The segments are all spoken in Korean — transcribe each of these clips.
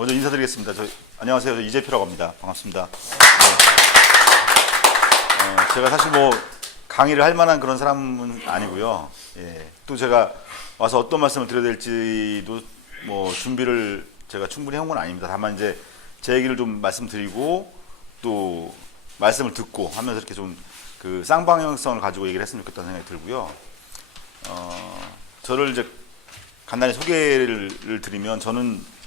먼저 인사드리겠습니다. 안녕하세요. 저 이재표라고 합니다. 반갑습니다. 제가 사실 뭐 강의를 할 만한 그런 사람은 아니고요. 예, 또 제가 와서 어떤 말씀을 드려야 될지도 뭐 준비를 제가 충분히 해온 건 아닙니다. 다만 이제 제 얘기를 좀 말씀드리고 또 말씀을 듣고 하면서 이렇게 좀 그 쌍방향성을 가지고 얘기를 했으면 좋겠다는 생각이 들고요. 저를 이제 간단히 소개를 드리면 저는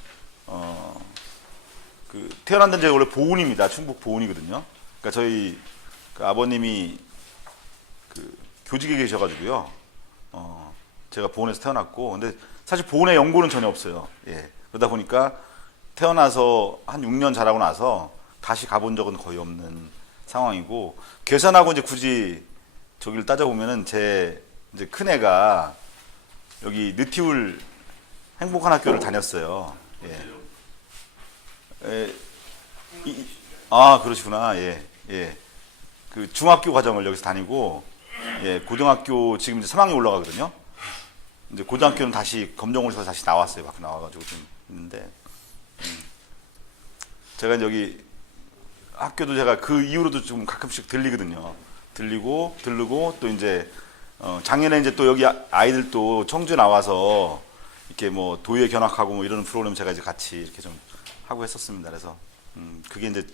태어난 데는 원래 보은입니다. 충북 보은이거든요. 그러니까 저희 그 아버님이 그 교직에 계셔가지고요. 제가 보은에서 태어났고, 근데 사실 보은에 연고는 전혀 없어요. 예. 그러다 보니까 태어나서 한 6년 자라고 나서 다시 가본 적은 거의 없는 상황이고, 계산하고 이제 굳이 저기를 따져보면은 제 이제 큰애가 여기 느티울 행복한 학교를 다녔어요. 예. 그러시구나. 예. 예. 그 중학교 과정을 여기서 다니고, 예, 고등학교 지금 이제 3학년 올라가거든요. 이제 고등학교는 다시 검정고시에서 다시 나왔어요. 밖에 나와가지고 좀 있는데, 제가 이제 여기 학교도 제가 그 이후로도 좀 가끔씩 들리거든요. 들르고 또 이제 작년에 이제 또 여기 아이들도 청주 나와서 이렇게 뭐 도예 견학하고 뭐 이런 프로그램 제가 이제 같이 이렇게 좀 하고 했었습니다. 그래서 그게 이제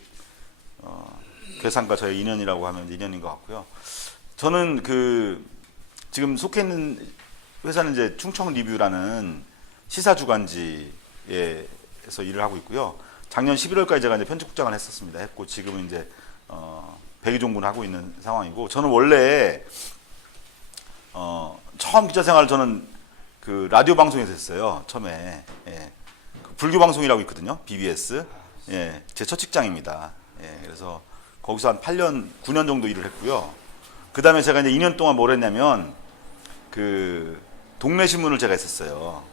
괴산과 저의 인연이라고 하면 인연인 것 같고요. 저는 그 지금 속해 있는 회사는 이제 충청 리뷰라는 시사 주간지에서 일을 하고 있고요. 작년 11월까지 제가 이제 편집국장을 했고 지금은 이제 백의종군을 하고 있는 상황이고, 저는 원래 처음 기자 생활을 저는 그 라디오 방송에서 했어요. 처음에. 예. 그 불교 방송이라고 있거든요. BBS. 예. 제 첫 직장입니다. 예. 그래서 거기서 한 8년, 9년 정도 일을 했고요. 그 다음에 제가 이제 2년 동안 뭘 했냐면, 그 동네 신문을 제가 했었어요.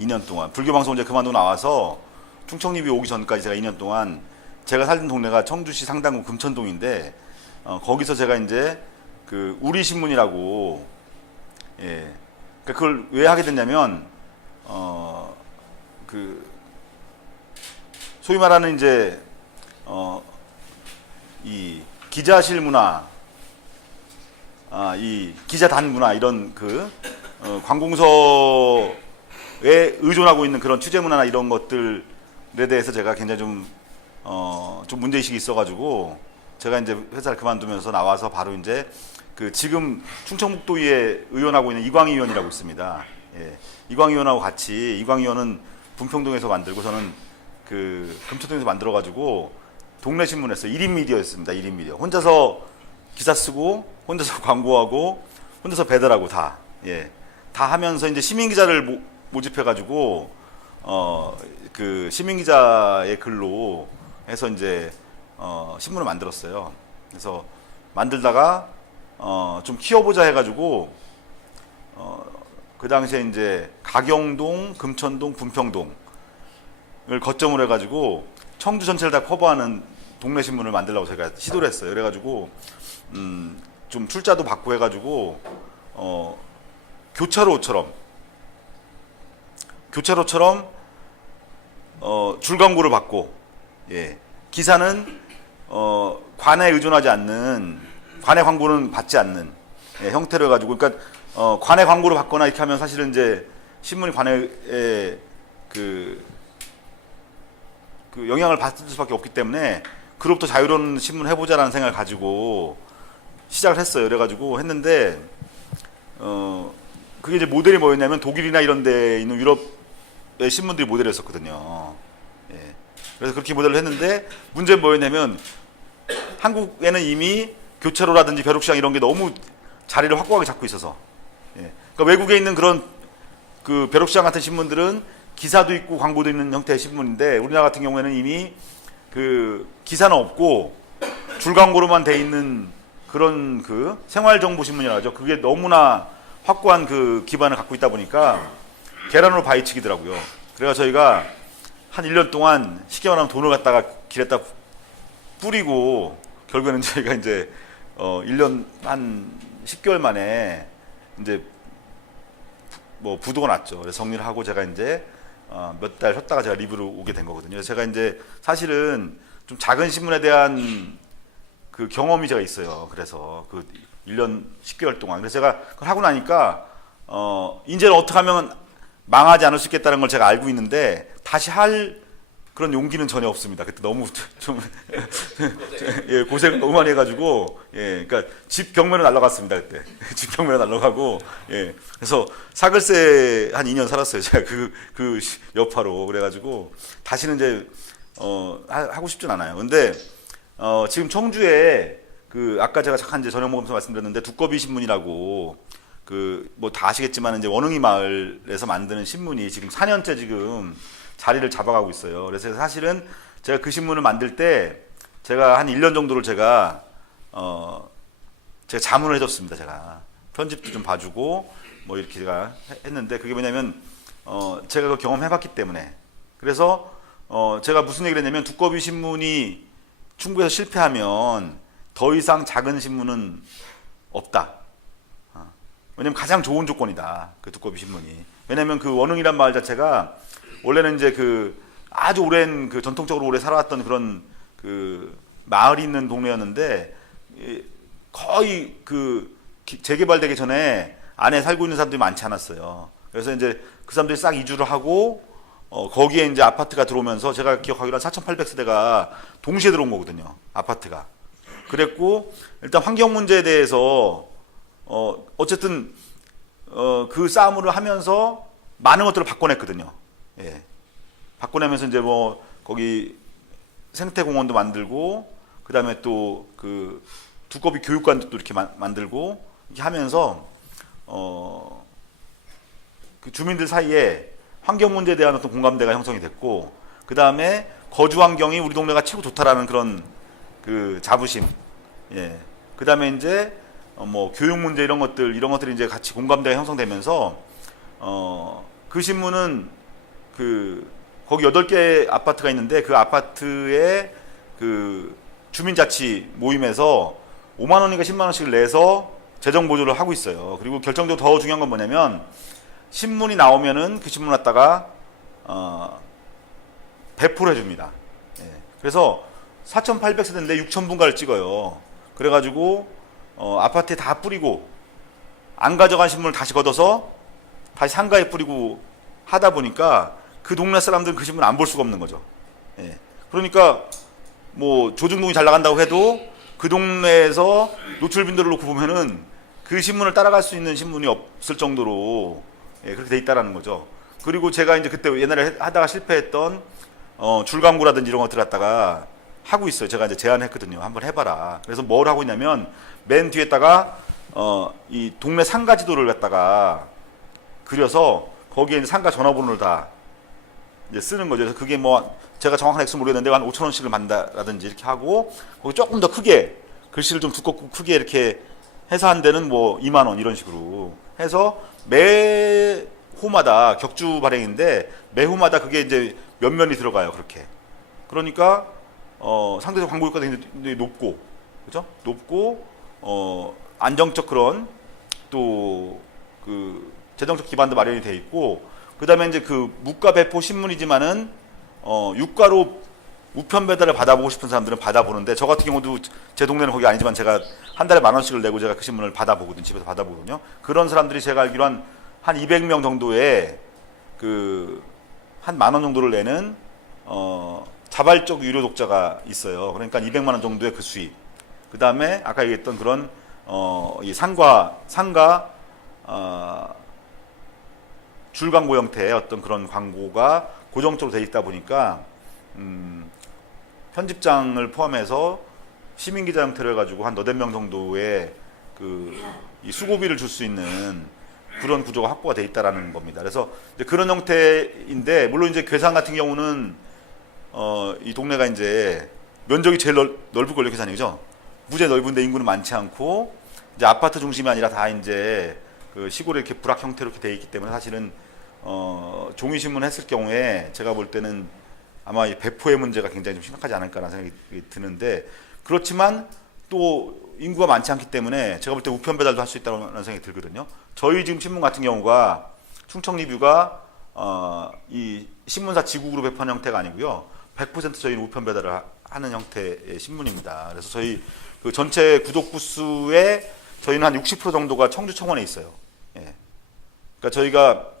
2년 동안. 불교 방송 이제 그만두고 나와서 충청리뷰 오기 전까지 제가 2년 동안, 제가 살던 동네가 청주시 상당구 금천동인데, 거기서 제가 이제 그 우리 신문이라고, 예. 그러니까 그걸 왜 하게 됐냐면, 그 소위 말하는 이제 이 기자실 문화, 이 기자단 문화, 이런 그 관공서에 의존하고 있는 그런 취재 문화나 이런 것들에 대해서 제가 굉장히 좀 문제의식이 있어가지고, 제가 이제 회사를 그만두면서 나와서 바로 이제 그 지금 충청북도의회 의원하고 있는 이광희 의원이라고 있습니다. 예. 이광희 의원하고 같이, 이광희 의원은 분평동에서 만들고 저는 그 금천동에서 만들어가지고 동네 신문에서 1인 미디어였습니다. 1인 미디어. 혼자서 기사 쓰고, 혼자서 광고하고, 혼자서 배달하고 다. 예. 다 하면서 이제 시민 기자를 모집해가지고, 그 시민 기자의 글로 해서 이제, 신문을 만들었어요. 그래서 만들다가, 좀 키워보자 해가지고, 그 당시에 이제 가경동, 금천동, 분평동을 거점으로 해가지고 청주 전체를 다 커버하는 동네 신문을 만들려고 제가 시도를 했어요. 그래가지고 좀 출자도 받고 해가지고 교차로처럼 줄 광고를 받고, 예, 기사는 관에 의존하지 않는, 관의 광고는 받지 않는, 예, 형태로 해가지고, 그러니까 관의 광고를 받거나 이렇게 하면 사실은 이제 신문이 관에 그 영향을 받을 수밖에 없기 때문에 그로부터 자유로운 신문 해보자라는 생각을 가지고 시작을 했어요. 그래가지고 했는데, 그게 이제 모델이 뭐였냐면 독일이나 이런 데 있는 유럽의 신문들이 모델이었었거든요. 예. 그래서 그렇게 모델을 했는데, 문제는 뭐였냐면 한국에는 이미 교차로라든지 벼룩시장 이런 게 너무 자리를 확고하게 잡고 있어서, 예. 그러니까 외국에 있는 그런 그 벼룩시장 같은 신문들은 기사도 있고 광고도 있는 형태의 신문인데, 우리나라 같은 경우에는 이미 그 기사는 없고 줄 광고로만 돼 있는 그런 그 생활정보 신문이라고 하죠. 그게 너무나 확고한 그 기반을 갖고 있다 보니까 계란으로 바위치기더라고요. 그래서 저희가 한 1년 동안 쉽게 말하면 돈을 갖다가 길에다 뿌리고, 결국에는 저희가 이제 1년 한 10개월 만에 이제 뭐 부도가 났죠. 그래서 정리를 하고 제가 이제 몇 달 쉬었다가 제가 리뷰로 오게 된 거거든요. 제가 이제 사실은 좀 작은 신문에 대한 그 경험이 제가 있어요. 그래서 그 1년 10개월 동안. 그래서 제가 그걸 하고 나니까 이제는 어떻게 하면 망하지 않을 수 있겠다는 걸 제가 알고 있는데 다시 할 그런 용기는 전혀 없습니다. 그때 너무 좀 예, 고생 너무 많이 해가지고 그러니까 집 경매로 날라갔습니다. 그때 집 경매로 날라가고 그래서 사글세 한 2년 살았어요. 제가 그 여파로. 그래가지고 다시는 이제 하고 싶진 않아요. 근데 지금 청주에 그 아까 제가 잠깐 이제 저녁 먹으면서 말씀드렸는데 두꺼비 신문이라고 그 뭐 다 아시겠지만 이제 원흥이 마을에서 만드는 신문이 지금 4년째 지금 자리를 잡아가고 있어요. 그래서 사실은 제가 그 신문을 만들 때 제가 한 1년 정도를 제가 자문을 해줬습니다. 제가 편집도 좀 봐주고 뭐 이렇게 제가 했는데 그게 뭐냐면 제가 그 경험해봤기 때문에 그래서 제가 무슨 얘기를 했냐면 두꺼비 신문이 충북에서 실패하면 더 이상 작은 신문은 없다. 왜냐면 가장 좋은 조건이다. 그 두꺼비 신문이. 왜냐면 그 원흥이란 마을 자체가 원래는 이제 그 아주 오랜 그 전통적으로 오래 살아왔던 그런 그 마을이 있는 동네였는데 거의 그 재개발되기 전에 안에 살고 있는 사람들이 많지 않았어요. 그래서 이제 그 사람들이 싹 이주를 하고 거기에 이제 아파트가 들어오면서 제가 기억하기로 한 4,800세대가 동시에 들어온 거거든요. 아파트가. 그랬고 일단 환경 문제에 대해서 어쨌든 그 싸움을 하면서 많은 것들을 바꿔냈거든요. 바꿔내면서 이제 뭐 거기 생태공원도 만들고 그 다음에 또 그 두꺼비 교육관도 또 이렇게 만들고 이렇게 하면서 그 주민들 사이에 환경 문제에 대한 어떤 공감대가 형성이 됐고 그 다음에 거주 환경이 우리 동네가 최고 좋다라는 그런 그 자부심, 그 다음에 이제 뭐 교육 문제 이런 것들이 이제 같이 공감대가 형성되면서 그 신문은 그 거기 8개 아파트가 있는데 그 아파트에 그 주민자치 모임에서 5만 원인가 10만 원씩을 내서 재정 보조를 하고 있어요. 그리고 결정적으로 더 중요한 건 뭐냐면 신문이 나오면은 그 신문 갖다가 배포를 해줍니다. 그래서 4,800세대인데 6,000분가를 찍어요. 그래가지고 아파트에 다 뿌리고 안 가져간 신문을 다시 걷어서 다시 상가에 뿌리고 하다 보니까 그 동네 사람들은 그 신문 안 볼 수가 없는 거죠. 그러니까 뭐 조중동이 잘 나간다고 해도 그 동네에서 노출 빈도를 놓고 보면은 그 신문을 따라갈 수 있는 신문이 없을 정도로 그렇게 돼 있다라는 거죠. 그리고 제가 이제 그때 옛날에 하다가 실패했던 줄광고라든지 이런 것들 갖다가 하고 있어요. 제가 이제 제안했거든요. 한번 해봐라. 그래서 뭘 하고 있냐면 맨 뒤에다가 이 동네 상가 지도를 갖다가 그려서 거기에 이제 상가 전화번호를 다 이제 쓰는 거죠. 그래서 그게 뭐 제가 정확한 액수 모르겠는데 한 5,000원씩을 받는다라든지 이렇게 하고 거기 조금 더 크게 글씨를 좀 두껍고 크게 이렇게 해서 한 데는 뭐 2만 원 이런 식으로 해서 매 호마다 격주 발행인데 매 호마다 그게 이제 몇 면이 들어가요. 그렇게. 그러니까 상대적 광고 효과가 굉장히 높고, 그죠? 높고 안정적 그런 또 그 재정적 기반도 마련이 돼 있고, 그 다음에 이제 그 무가 배포 신문이지만은 유가로 우편 배달을 받아보고 싶은 사람들은 받아보는데 저 같은 경우도 제 동네는 거기 아니지만 제가 한 달에 10,000원씩을 내고 제가 그 신문을 받아보거든요. 집에서 받아보거든요. 그런 사람들이 제가 알기로 한 200명 정도의 그 한 10,000원 정도를 내는 자발적 유료 독자가 있어요. 그러니까 200만 원 정도의 그 수익. 그 다음에 아까 얘기했던 그런 이 상가 줄 광고 형태의 어떤 그런 광고가 고정적으로 돼 있다 보니까 편집장을 포함해서 시민 기자 형태를 가지고 한 8명 정도의 이 수고비를 줄 수 있는 그런 구조가 확보가 돼 있다라는 겁니다. 그래서 이제 그런 형태인데 물론 이제 괴산 같은 경우는 이 동네가 이제 면적이 제일 넓을 걸요. 괴산이죠. 무지하게 넓은데 인구는 많지 않고 이제 아파트 중심이 아니라 다 이제 그 시골에 이렇게 부락 형태로 이렇게 돼 있기 때문에 사실은 종이 신문 했을 경우에 제가 볼 때는 아마 이 배포의 문제가 굉장히 좀 심각하지 않을까라는 생각이 드는데 그렇지만 또 인구가 많지 않기 때문에 제가 볼 때 우편 배달도 할 수 있다는 생각이 들거든요. 저희 지금 신문 같은 경우가 충청 리뷰가 이 신문사 지국으로 배포하는 형태가 아니고요. 100% 저희는 우편 배달을 하는 형태의 신문입니다. 그래서 저희 그 전체 구독 부수에 저희는 한 60% 정도가 청주 청원에 있어요. 예. 그러니까 저희가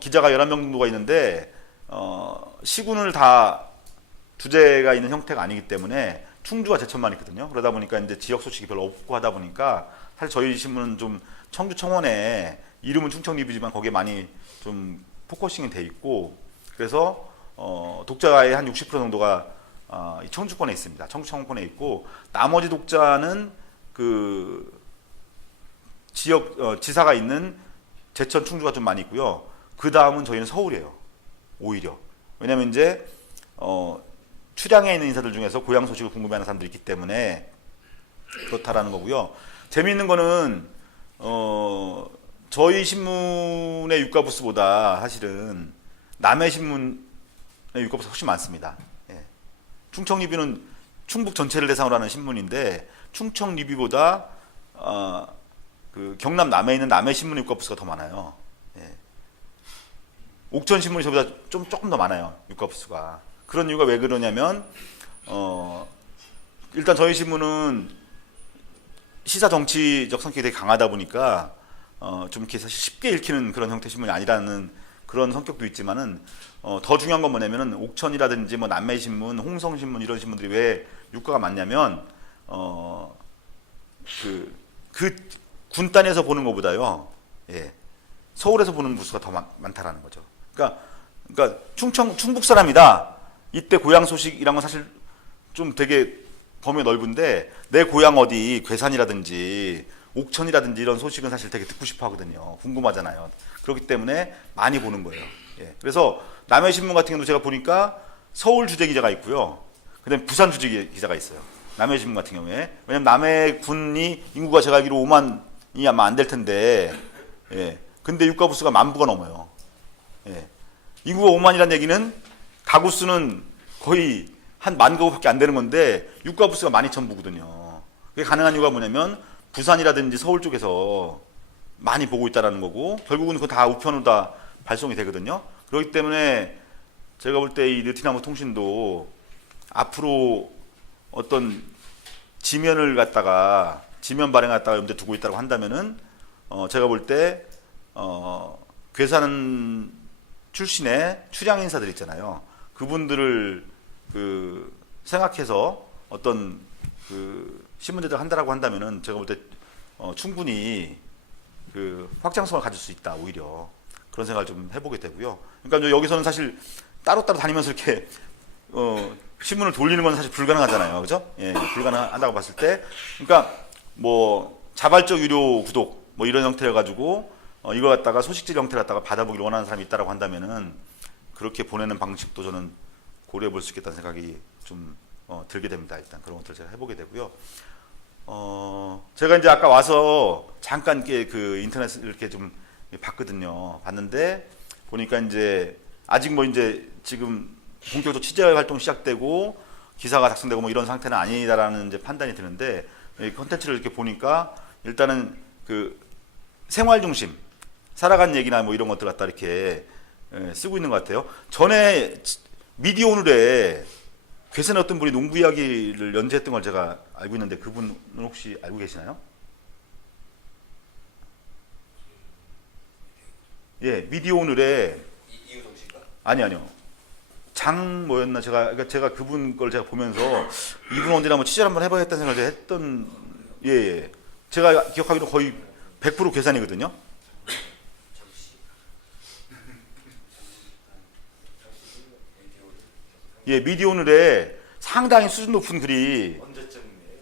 기자가 11명 정도가 있는데 시군을 다 주제가 있는 형태가 아니기 때문에 충주가 제천만 있거든요. 그러다 보니까 이제 지역 소식이 별로 없고 하다 보니까 사실 저희 신문은 좀 청주 청원에 이름은 충청 리뷰지만 거기에 많이 좀 포커싱이 돼 있고 그래서 독자의 한 60% 정도가 청주권에 있습니다. 청주 청원권에 있고 나머지 독자는 그 지역 지사가 있는 제천 충주가 좀 많이 있고요. 그 다음은 저희는 서울이에요. 오히려 왜냐면 이제 출향에 있는 인사들 중에서 고향 소식을 궁금해하는 사람들이 있기 때문에 그렇다라는 거고요. 재미있는 거는 저희 신문의 유가 부수보다 사실은 남해 신문의 유가 부수가 훨씬 많습니다. 예. 충청 리뷰는 충북 전체를 대상으로 하는 신문인데 충청 리뷰보다 그 경남 남해에 있는 남해 신문의 유가 부수가 더 많아요. 예. 옥천 신문이 저보다 조금 더 많아요. 유가 부수가. 그런 이유가 왜 그러냐면 일단 저희 신문은 시사 정치적 성격이 되게 강하다 보니까 좀 이렇게 사실 쉽게 읽히는 그런 형태 신문이 아니라는 그런 성격도 있지만은 더 중요한 건 뭐냐면은 옥천이라든지 뭐 남해신문, 홍성신문 이런 신문들이 왜 유가가 많냐면 그 군단에서 보는 것보다요, 예, 서울에서 보는 부수가 더 많다라는 거죠. 그러니까 충북 사람이다. 이때 고향 소식이란 건 사실 좀 되게 범위가 넓은데 내 고향 어디 괴산이라든지 옥천이라든지 이런 소식은 사실 되게 듣고 싶어 하거든요. 궁금하잖아요. 그렇기 때문에 많이 보는 거예요. 예. 그래서 남해신문 같은 경우도 제가 보니까 서울 주재 기자가 있고요. 그다음에 부산 주재 기자가 있어요. 남해신문 같은 경우에. 왜냐면 남해군이 인구가 제가 알기로 5만이 아마 안 될 텐데, 예. 근데 유가 부수가 10,000부가 넘어요. 예. 인구가 5만이라는 얘기는 가구 수는 거의 한 10,000가구밖에 안 되는 건데 유가 부수가 12,000부거든요. 그게 가능한 이유가 뭐냐면 부산이라든지 서울 쪽에서 많이 보고 있다는 거고 결국은 그거 다 우편으로 다 발송이 되거든요. 그렇기 때문에 제가 볼 때 이 느티나무 통신도 앞으로 어떤 지면을 갖다가 지면 발행을 갖다가 염두에 두고 있다고 한다면은 제가 볼 때 괴산 출신의 출향 인사들 있잖아요. 그분들을 생각해서 어떤 신문 제작을 한다라고 한다면은 제가 볼 때 충분히 확장성을 가질 수 있다. 오히려 그런 생각을 좀 해보게 되고요. 그러니까 여기서는 사실 따로따로 다니면서 이렇게 신문을 돌리는 건 사실 불가능하잖아요. 그죠? 예, 불가능하다고 봤을 때, 그러니까 뭐 자발적 유료 구독 뭐 이런 형태를 가지고 이거 갖다가 소식지 형태를 갖다가 받아보기를 원하는 사람이 있다라고 한다면은 그렇게 보내는 방식도 저는 고려해 볼 수 있겠다는 생각이 좀 들게 됩니다. 일단 그런 것들 제가 해보게 되고요. 제가 이제 아까 와서 잠깐 그 인터넷을 이렇게 좀 봤거든요. 봤는데 보니까 이제 아직 뭐 이제 지금 본격적으로 취재 활동 시작되고 기사가 작성되고 뭐 이런 상태는 아니다라는 이제 판단이 드는데 이 컨텐츠를 이렇게 보니까 일단은 그 생활 중심, 살아간 얘기나 뭐 이런 것들 갖다 이렇게 쓰고 있는 것 같아요. 전에 미디어 오늘에 괴산의 어떤 분이 농부 이야기를 연재했던 걸 제가 알고 있는데 그분은 혹시 알고 계시나요? 예, 미디어 오늘에 이유정 씨가? 아니요. 장 뭐였나 그러니까 제가 그분 걸 제가 보면서 이분 언제나 한번 취재를 한번 해봐야겠다는 생각을 제가 했던 예. 제가 기억하기로 거의 100% 괴산이거든요. 예, 미디어 오늘에 상당히 수준 높은 글이 언제쯤이에요?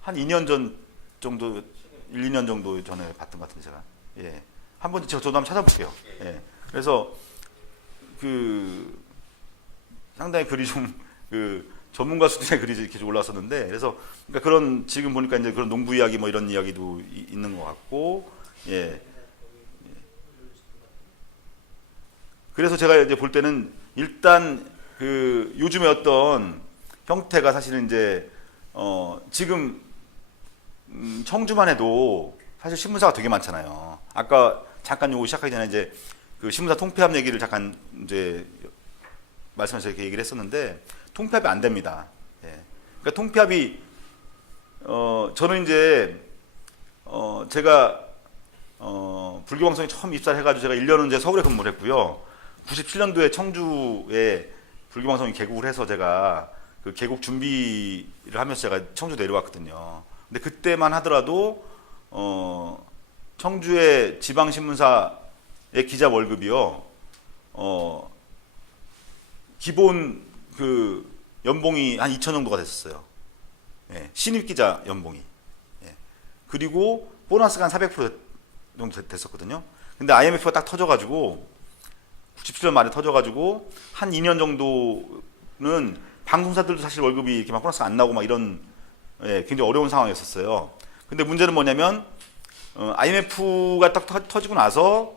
한 2년 전 정도, 1, 2년 정도 전에 봤던 것 같은데 제가. 예. 한번 저도 한번 찾아볼게요. 예. 그래서 상당히 글이 좀 전문가 수준의 글이 이렇게 좀 올라왔었는데 그래서 그러니까 그런 지금 보니까 이제 그런 농부 이야기 뭐 이런 이야기도 있는 것 같고 예. 그래서 제가 이제 볼 때는 일단 요즘에 어떤 형태가 사실은 이제 지금 청주만 해도 사실 신문사가 되게 많잖아요. 아까 잠깐 요거 시작하기 전에 이제 그 신문사 통폐합 얘기를 잠깐 이제 말씀하셔서 이렇게 얘기를 했었는데 통폐합이 안 됩니다. 예. 그러니까 통폐합이 저는 이제 제가 불교방송에 처음 입사를 해가지고 제가 1년은 이제 서울에 근무를 했고요. 97년도에 청주에 불교방송이 개국을 해서 제가 그 개국 준비를 하면서 제가 청주 내려왔거든요. 근데 그때만 하더라도 청주의 지방신문사의 기자 월급이요. 기본 그 연봉이 한 2천 정도가 됐었어요. 예, 신입 기자 연봉이. 예. 그리고 보너스가 한 400% 정도 됐었거든요. 근데 IMF가 딱 터져가지고 97년 말에 터져가지고 한 2년 정도는 방송사들도 사실 월급이 이렇게 막 보너스가 안 나오고 막 이런 굉장히 어려운 상황이었었어요. 근데 문제는 뭐냐면 IMF가 딱 터지고 나서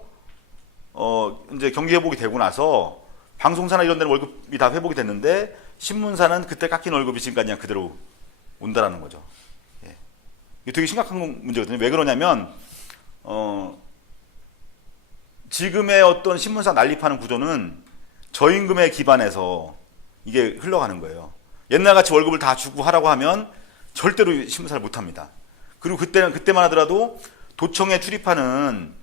이제 경기 회복이 되고 나서 방송사나 이런 데는 월급이 다 회복이 됐는데 신문사는 그때 깎인 월급이 지금까지 그냥 그대로 온다라는 거죠. 예. 이게 되게 심각한 문제거든요. 왜 그러냐면 지금의 어떤 신문사 난립하는 구조는 저임금에 기반해서 이게 흘러가는 거예요. 옛날같이 월급을 다 주고 하라고 하면 절대로 신문사를 못합니다. 그리고 그때만 하더라도 도청에 출입하는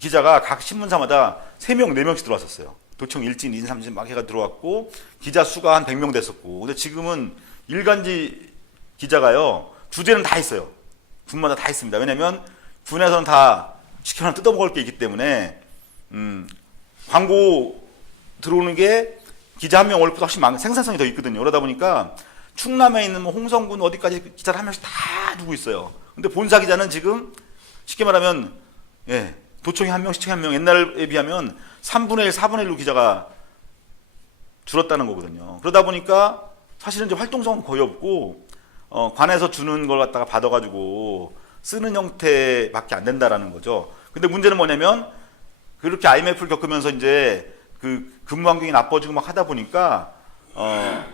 기자가 각 신문사마다 3명, 4명씩 들어왔었어요. 도청 1진, 2진, 3진 막 해가 들어왔고 기자 수가 한 100명 됐었고 근데 지금은 일간지 기자가요. 주제는 다 있어요. 군마다 다 있습니다. 왜냐면 군에서는 다 치킨 하나 뜯어먹을 게 있기 때문에 광고 들어오는 게 기자 한 명 월급보다 훨씬 생산성이 더 있거든요. 그러다 보니까 충남에 있는 뭐 홍성군 어디까지 기자를 한 명씩 다 두고 있어요. 근데 본사 기자는 지금 쉽게 말하면 도청이 한 명씩 한 명 옛날에 비하면 3분의 1, 4분의 1로 기자가 줄었다는 거거든요. 그러다 보니까 사실은 이제 활동성은 거의 없고 관에서 주는 걸 갖다가 받아가지고 쓰는 형태밖에 안 된다라는 거죠. 근데 문제는 뭐냐면 그렇게 IMF를 겪으면서 이제 그 근무 환경이 나빠지고 막 하다 보니까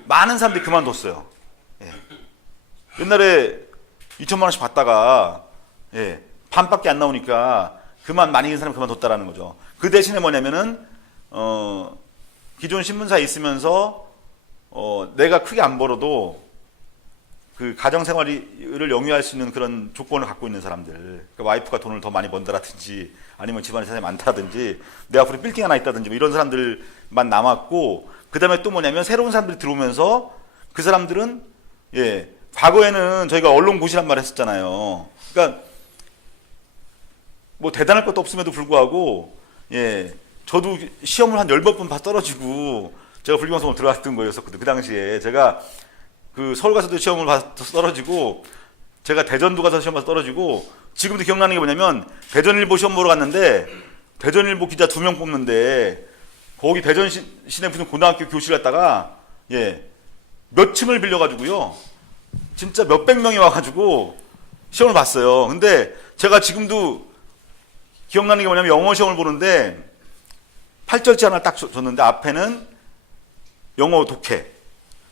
많은 사람들이 그만뒀어요. 예. 옛날에 2천만 원씩 받다가 반밖에 안 나오니까 많이 있는 사람이 그만뒀다라는 거죠. 그 대신에 뭐냐면은 기존 신문사에 있으면서 내가 크게 안 벌어도 그 가정생활을 영위할 수 있는 그런 조건을 갖고 있는 사람들, 그러니까 와이프가 돈을 더 많이 번다라든지 아니면 집안에 사람이 많다든지 내 앞으로 빌딩 하나 있다든지 뭐 이런 사람들만 남았고, 그 다음에 또 뭐냐면 새로운 사람들이 들어오면서 그 사람들은 과거에는 저희가 언론고시란 말을 했었잖아요. 그러니까 뭐 대단할 것도 없음에도 불구하고 저도 시험을 한 10번 봐서 떨어지고 제가 불교방송을 들어갔던 거였었거든요. 그 당시에 제가 그 서울 가서도 시험을 봐서 떨어지고 제가 대전도 가서 시험 봐서 떨어지고, 지금도 기억나는 게 뭐냐면 대전일보 시험 보러 갔는데 대전일보 기자 2명 뽑는데 거기 대전 시내 무슨 고등학교 교실 갔다가 몇 층을 빌려가지고요 진짜 몇백 명이 와가지고 시험을 봤어요. 근데 제가 지금도 기억나는 게 뭐냐면 영어 시험을 보는데 8절지 하나 딱 줬는데 앞에는 영어 독해,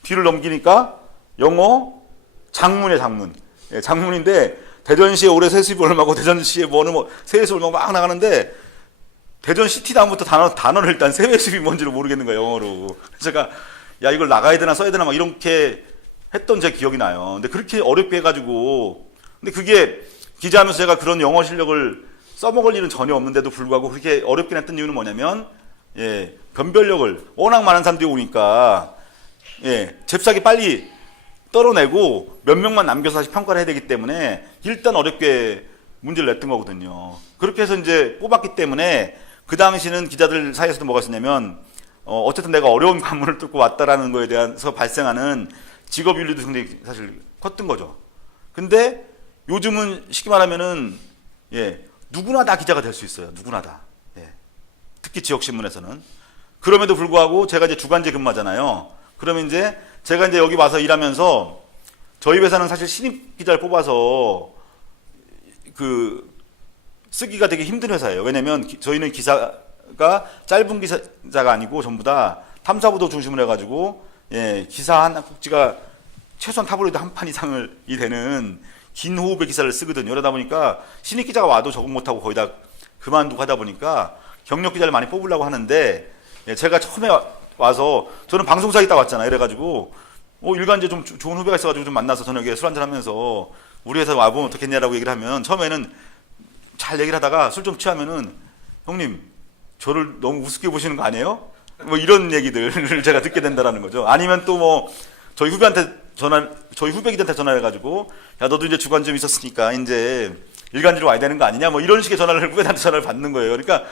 뒤를 넘기니까 영어 장문이에요. 장문. 장문인데 대전시에 올해 세수입이 얼마고 대전시에 뭐 세수 얼마고 막 나가는데 대전시티 다음부터 단어를 일단 세수입이 뭔지를 모르겠는 거예요. 영어로. 그래서 제가 야 이걸 나가야 되나 써야 되나 막 이렇게 했던 제 기억이 나요. 근데 그렇게 어렵게 해가지고, 근데 그게 기자하면서 제가 그런 영어 실력을 써먹을 일은 전혀 없는데도 불구하고 그렇게 어렵게 했던 이유는 뭐냐면 변별력을 워낙 많은 사람들이 오니까 잽싸게 빨리 떨어내고 몇 명만 남겨서 다시 평가를 해야 되기 때문에 일단 어렵게 문제를 냈던 거거든요. 그렇게 해서 이제 뽑았기 때문에 그 당시는 기자들 사이에서도 뭐가 있었냐면 어쨌든 내가 어려운 관문을 뚫고 왔다라는 거에 대해서 발생하는 직업윤리도 굉장히 사실 컸던 거죠. 근데 요즘은 쉽게 말하면은 누구나 다 기자가 될 수 있어요. 누구나 다. 특히 지역신문에서는. 그럼에도 불구하고 제가 이제 주간제 근무하잖아요. 그러면 이제 제가 이제 여기 와서 일하면서 저희 회사는 사실 신입 기자를 뽑아서 그 쓰기가 되게 힘든 회사예요. 왜냐면 저희는 기사가 짧은 기사가 아니고 전부 다 탐사보도 중심으로 해가지고 기사 한 꼭지가 최소한 타블로이드 한 판 이상이 되는 긴 호흡의 기사를 쓰거든요. 그러다 보니까 신입 기자가 와도 적응 못하고 거의 다 그만두고 하다 보니까 경력 기자를 많이 뽑으려고 하는데, 예, 제가 처음에 와서 저는 방송사 있다 왔잖아요. 이래가지고 일간지에 좀 좋은 후배가 있어가지고 좀 만나서 저녁에 술 한잔 하면서 우리 회사 와보면 어떻겠냐라고 얘기를 하면, 처음에는 잘 얘기를 하다가 술 좀 취하면은 형님 저를 너무 우습게 보시는 거 아니에요? 뭐 이런 얘기들을 제가 듣게 된다라는 거죠. 아니면 또 뭐 저희 후배 기자한테 전화해가지고 야 너도 이제 주간 좀 있었으니까 이제 일간지로 와야 되는 거 아니냐 뭐 이런 식의 후배한테 전화를 받는 거예요. 그러니까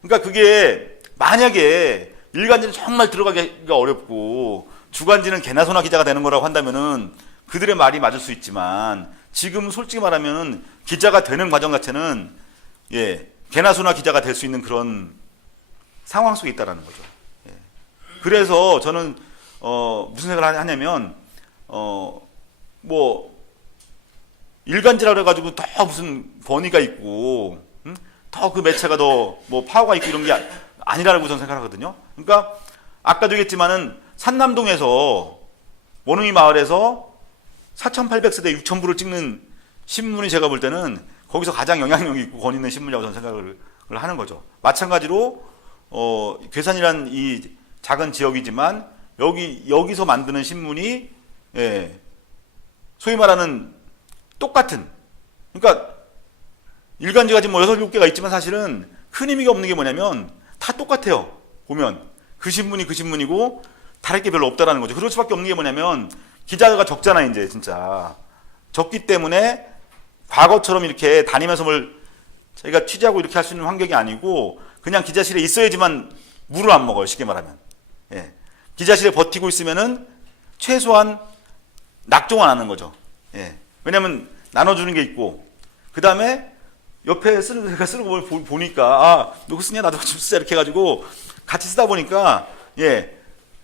그러니까 그게 만약에 일간지는 정말 들어가기가 어렵고 주간지는 개나 소나 기자가 되는 거라고 한다면은 그들의 말이 맞을 수 있지만, 지금 솔직히 말하면 기자가 되는 과정 자체는 개나 소나 기자가 될 수 있는 그런 상황 속에 있다라는 거죠. 예. 그래서 저는 무슨 생각을 하냐면 뭐 일간지라 그래가지고 더 무슨 권위가 있고 더 그 매체가 더 뭐 파워가 있고 이런 게 아니라고 저는 생각하거든요. 그러니까 아까도 얘기했지만은 산남동에서 원흥이 마을에서 4,800세대 6,000부를 찍는 신문이 제가 볼 때는 거기서 가장 영향력이 있고 권위 있는 신문이라고 저는 생각을 하는 거죠. 마찬가지로 괴산이란 이 작은 지역이지만 여기서 만드는 신문이 소위 말하는 똑같은, 그러니까 일간지가 지금 뭐 6, 7개가 있지만 사실은 큰 의미가 없는 게 뭐냐면 다 똑같아요. 보면 그 신문이 그 신문이고 다를 게 별로 없다라는 거죠. 그럴 수밖에 없는 게 뭐냐면 기자가 적잖아. 이제 진짜 적기 때문에 과거처럼 이렇게 다니면서 뭘 저희가 취재하고 이렇게 할 수 있는 환경이 아니고 그냥 기자실에 있어야지만 물을 안 먹어요. 쉽게 말하면. 예. 기자실에 버티고 있으면은 최소한 낙종은 안 하는 거죠. 예. 왜냐면 나눠주는 게 있고, 그 다음에 옆에 쓰는 걸 보니까 누구 쓰냐 나도 좀 쓰자 이렇게 해가지고 같이 쓰다 보니까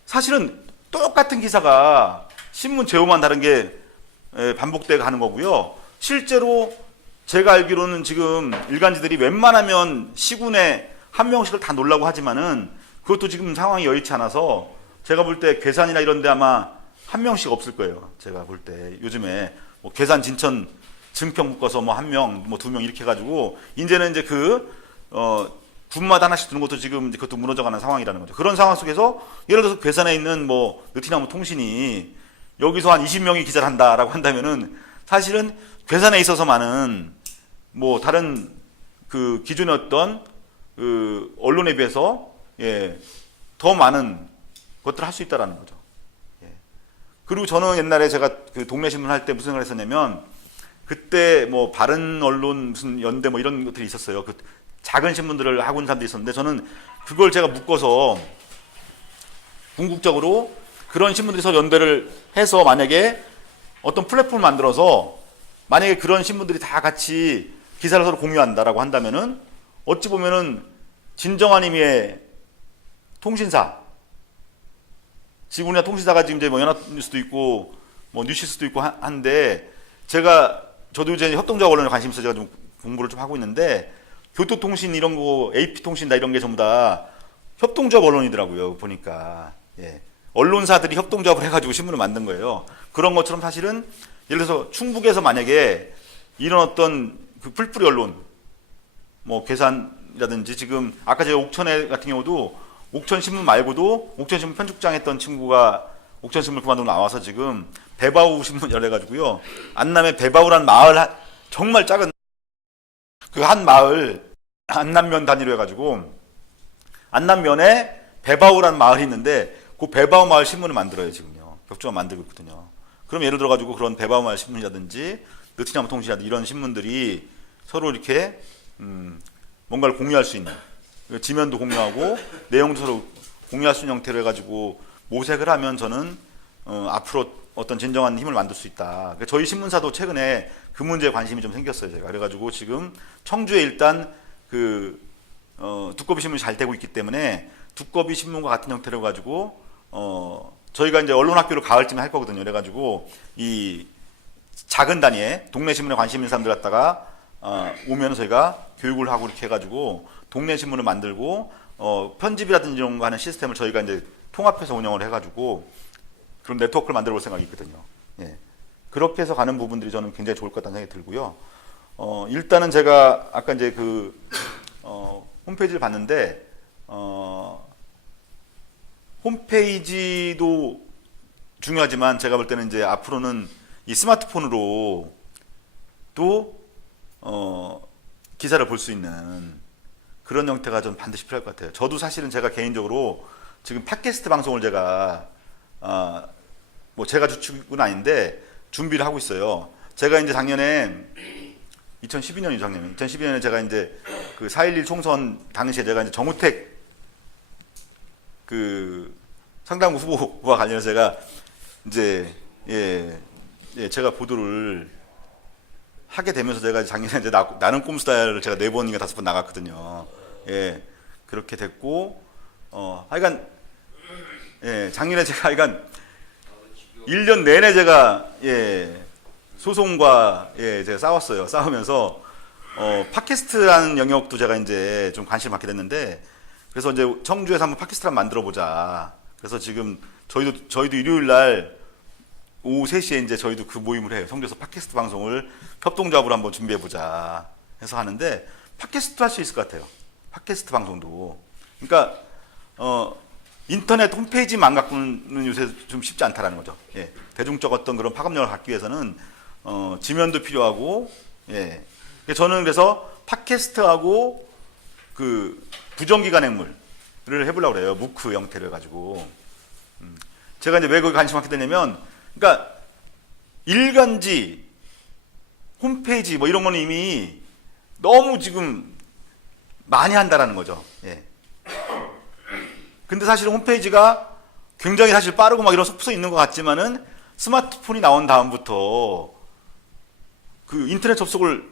사실은 똑같은 기사가 신문 제호만 다른 게 반복돼 가는 거고요. 실제로 제가 알기로는 지금 일간지들이 웬만하면 시군에 한 명씩을 다 놓으려고 하지만은 그것도 지금 상황이 여의치 않아서 제가 볼 때 괴산이나 이런 데 아마 한 명씩 없을 거예요. 제가 볼 때 요즘에 뭐 괴산, 진천, 증평 묶어서 뭐 한 명, 뭐 두 명 이렇게 해가지고 이제는 이제 군마다 하나씩 두는 것도 지금 이제 그것도 무너져가는 상황이라는 거죠. 그런 상황 속에서 예를 들어서 괴산에 있는 뭐 느티나무 통신이 여기서 한 20명이 기자를 한다라고 한다면은 사실은 괴산에 있어서만은 뭐 다른 그 기존의 어떤 그 언론에 비해서 더 많은 것들을 할 수 있다라는 거죠. 그리고 저는 옛날에 제가 그 동네 신문 할 때 무슨 생각을 했었냐면, 그때 뭐 바른 언론 무슨 연대 뭐 이런 것들이 있었어요. 그 작은 신문들을 하고 있는 사람들이 있었는데, 저는 그걸 제가 묶어서 궁극적으로 그런 신문들에서 연대를 해서 만약에 어떤 플랫폼을 만들어서 만약에 그런 신문들이 다 같이 기사를 서로 공유한다라고 한다면은 어찌 보면은 진정한 의미의 통신사, 지금 우리나라 통신사가 지금 이제 뭐 연합뉴스도 있고 뭐 뉴시스도 있고 한데, 저도 이제 협동조합 언론에 관심 있어서 제가 좀 공부를 좀 하고 있는데, 교토통신 이런 거, AP통신 다 이런 게 전부 다 협동조합 언론이더라고요. 보니까 언론사들이 협동조합을 해가지고 신문을 만든 거예요. 그런 것처럼 사실은 예를 들어서 충북에서 만약에 이런 어떤 그 풀뿌리 언론, 뭐 괴산이라든지 지금 아까 제가 옥천에 같은 경우도 옥천신문 말고도 옥천신문 편집장 했던 친구가 옥천신문 그만두고 나와서 지금 배바우 신문 열려가지고요. 안남에 배바우란 마을, 정말 작은 그 한 마을, 안남면 단위로 해가지고 안남면에 배바우란 마을이 있는데 그 배바우 마을 신문을 만들어요. 지금요. 격주가 만들고 있거든요. 그럼 예를 들어가지고 그런 배바우 마을 신문이라든지 느티나무 통신이라든지 이런 신문들이 서로 이렇게 뭔가를 공유할 수 있는, 지면도 공유하고 내용도 서로 공유할 수 있는 형태로 해가지고 모색을 하면 저는 앞으로 어떤 진정한 힘을 만들 수 있다. 그러니까 저희 신문사도 최근에 그 문제에 관심이 좀 생겼어요. 제가 그래가지고 지금 청주에 일단 그 두꺼비 신문이 잘 되고 있기 때문에 두꺼비 신문과 같은 형태로 가지고 저희가 이제 언론학교를 가을쯤에 할 거거든요. 그래가지고 이 작은 단위의 동네 신문에 관심 있는 사람들 갖다가 오면 저희가 교육을 하고 이렇게 해가지고 동네 신문을 만들고 편집이라든지 이런 거 하는 시스템을 저희가 이제 통합해서 운영을 해가지고 그런 네트워크를 만들어 볼 생각이 있거든요. 그렇게 해서 가는 부분들이 저는 굉장히 좋을 것 같다는 생각이 들고요. 일단은 제가 아까 이제 홈페이지를 봤는데 홈페이지도 중요하지만 제가 볼 때는 이제 앞으로는 이 스마트폰으로 또 기사를 볼 수 있는 그런 형태가 좀 반드시 필요할 것 같아요. 저도 사실은 제가 개인적으로 지금 팟캐스트 방송을 제가 뭐 제가 주축은 아닌데 준비를 하고 있어요. 제가 이제 작년에 2012년이죠, 작년에. 2012년에 제가 이제 그 4.11 총선 당시에 제가 이제 정우택 그 상당부 후보와 관련해서 제가 이제 제가 보도를 하게 되면서 제가 작년에 이제 나는 꼼수다를 제가 4번인가 5번 나갔거든요. 예, 그렇게 됐고, 하여간, 작년에 제가 하여간 1년 내내 제가, 소송과, 제가 싸웠어요. 싸우면서, 팟캐스트라는 영역도 제가 이제 좀 관심을 갖게 됐는데, 그래서 이제 청주에서 한번 팟캐스트를 한번 만들어 보자. 그래서 지금 저희도 일요일 날 오후 3시에 이제 저희도 그 모임을 해요. 청주에서 팟캐스트 방송을 협동조합으로 한번 준비해 보자 해서 하는데, 팟캐스트도 할 수 있을 것 같아요. 팟캐스트 방송도. 그러니까 인터넷 홈페이지만 갖고는 요새 좀 쉽지 않다라는 거죠. 예. 대중적 어떤 그런 파급력을 갖기 위해서는 지면도 필요하고, 저는 그래서 팟캐스트하고 그 부정기관행물을 해보려고 그래요. 무크 형태를 해가지고. 제가 이제 왜 거기 관심 갖게 되냐면, 그러니까 일간지, 홈페이지 뭐 이런 거는 이미 너무 지금 많이 한다라는 거죠. 예. 근데 사실 홈페이지가 굉장히 사실 빠르고 막 이런 속도 있는 것 같지만은 스마트폰이 나온 다음부터 그 인터넷 접속을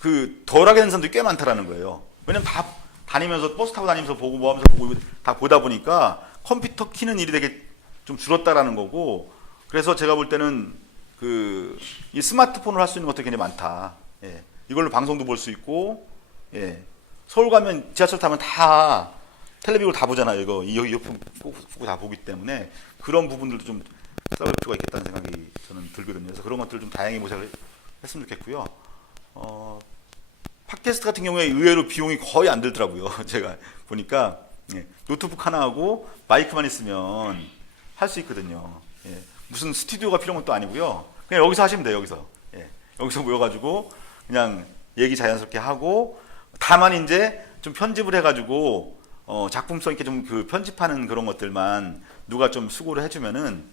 그 덜하게 된 사람들이 꽤 많다라는 거예요. 왜냐면 다 다니면서 버스 타고 다니면서 보고 뭐 하면서 보고 다 보다 보니까 컴퓨터 키는 일이 되게 좀 줄었다라는 거고, 그래서 제가 볼 때는 그 이 스마트폰을 할 수 있는 것도 굉장히 많다. 예. 이걸로 방송도 볼 수 있고, 서울 가면 지하철 타면 다 텔레비전 다 보잖아요. 이거 이어폰 꽂고 다 보기 때문에 그런 부분들도 좀 싸울 필요가 있겠다는 생각이 저는 들거든요. 그래서 그런 것들을 좀 다양히 모색을 했으면 좋겠고요. 팟캐스트 같은 경우에 의외로 비용이 거의 안 들더라고요. 제가 보니까 노트북 하나하고 마이크만 있으면 할 수 있거든요. 무슨 스튜디오가 필요한 것도 아니고요. 그냥 여기서 하시면 돼요. 여기서 모여가지고 그냥 얘기 자연스럽게 하고, 다만 이제 좀 편집을 해가지고 작품성 있게 좀 그 편집하는 그런 것들만 누가 좀 수고를 해주면은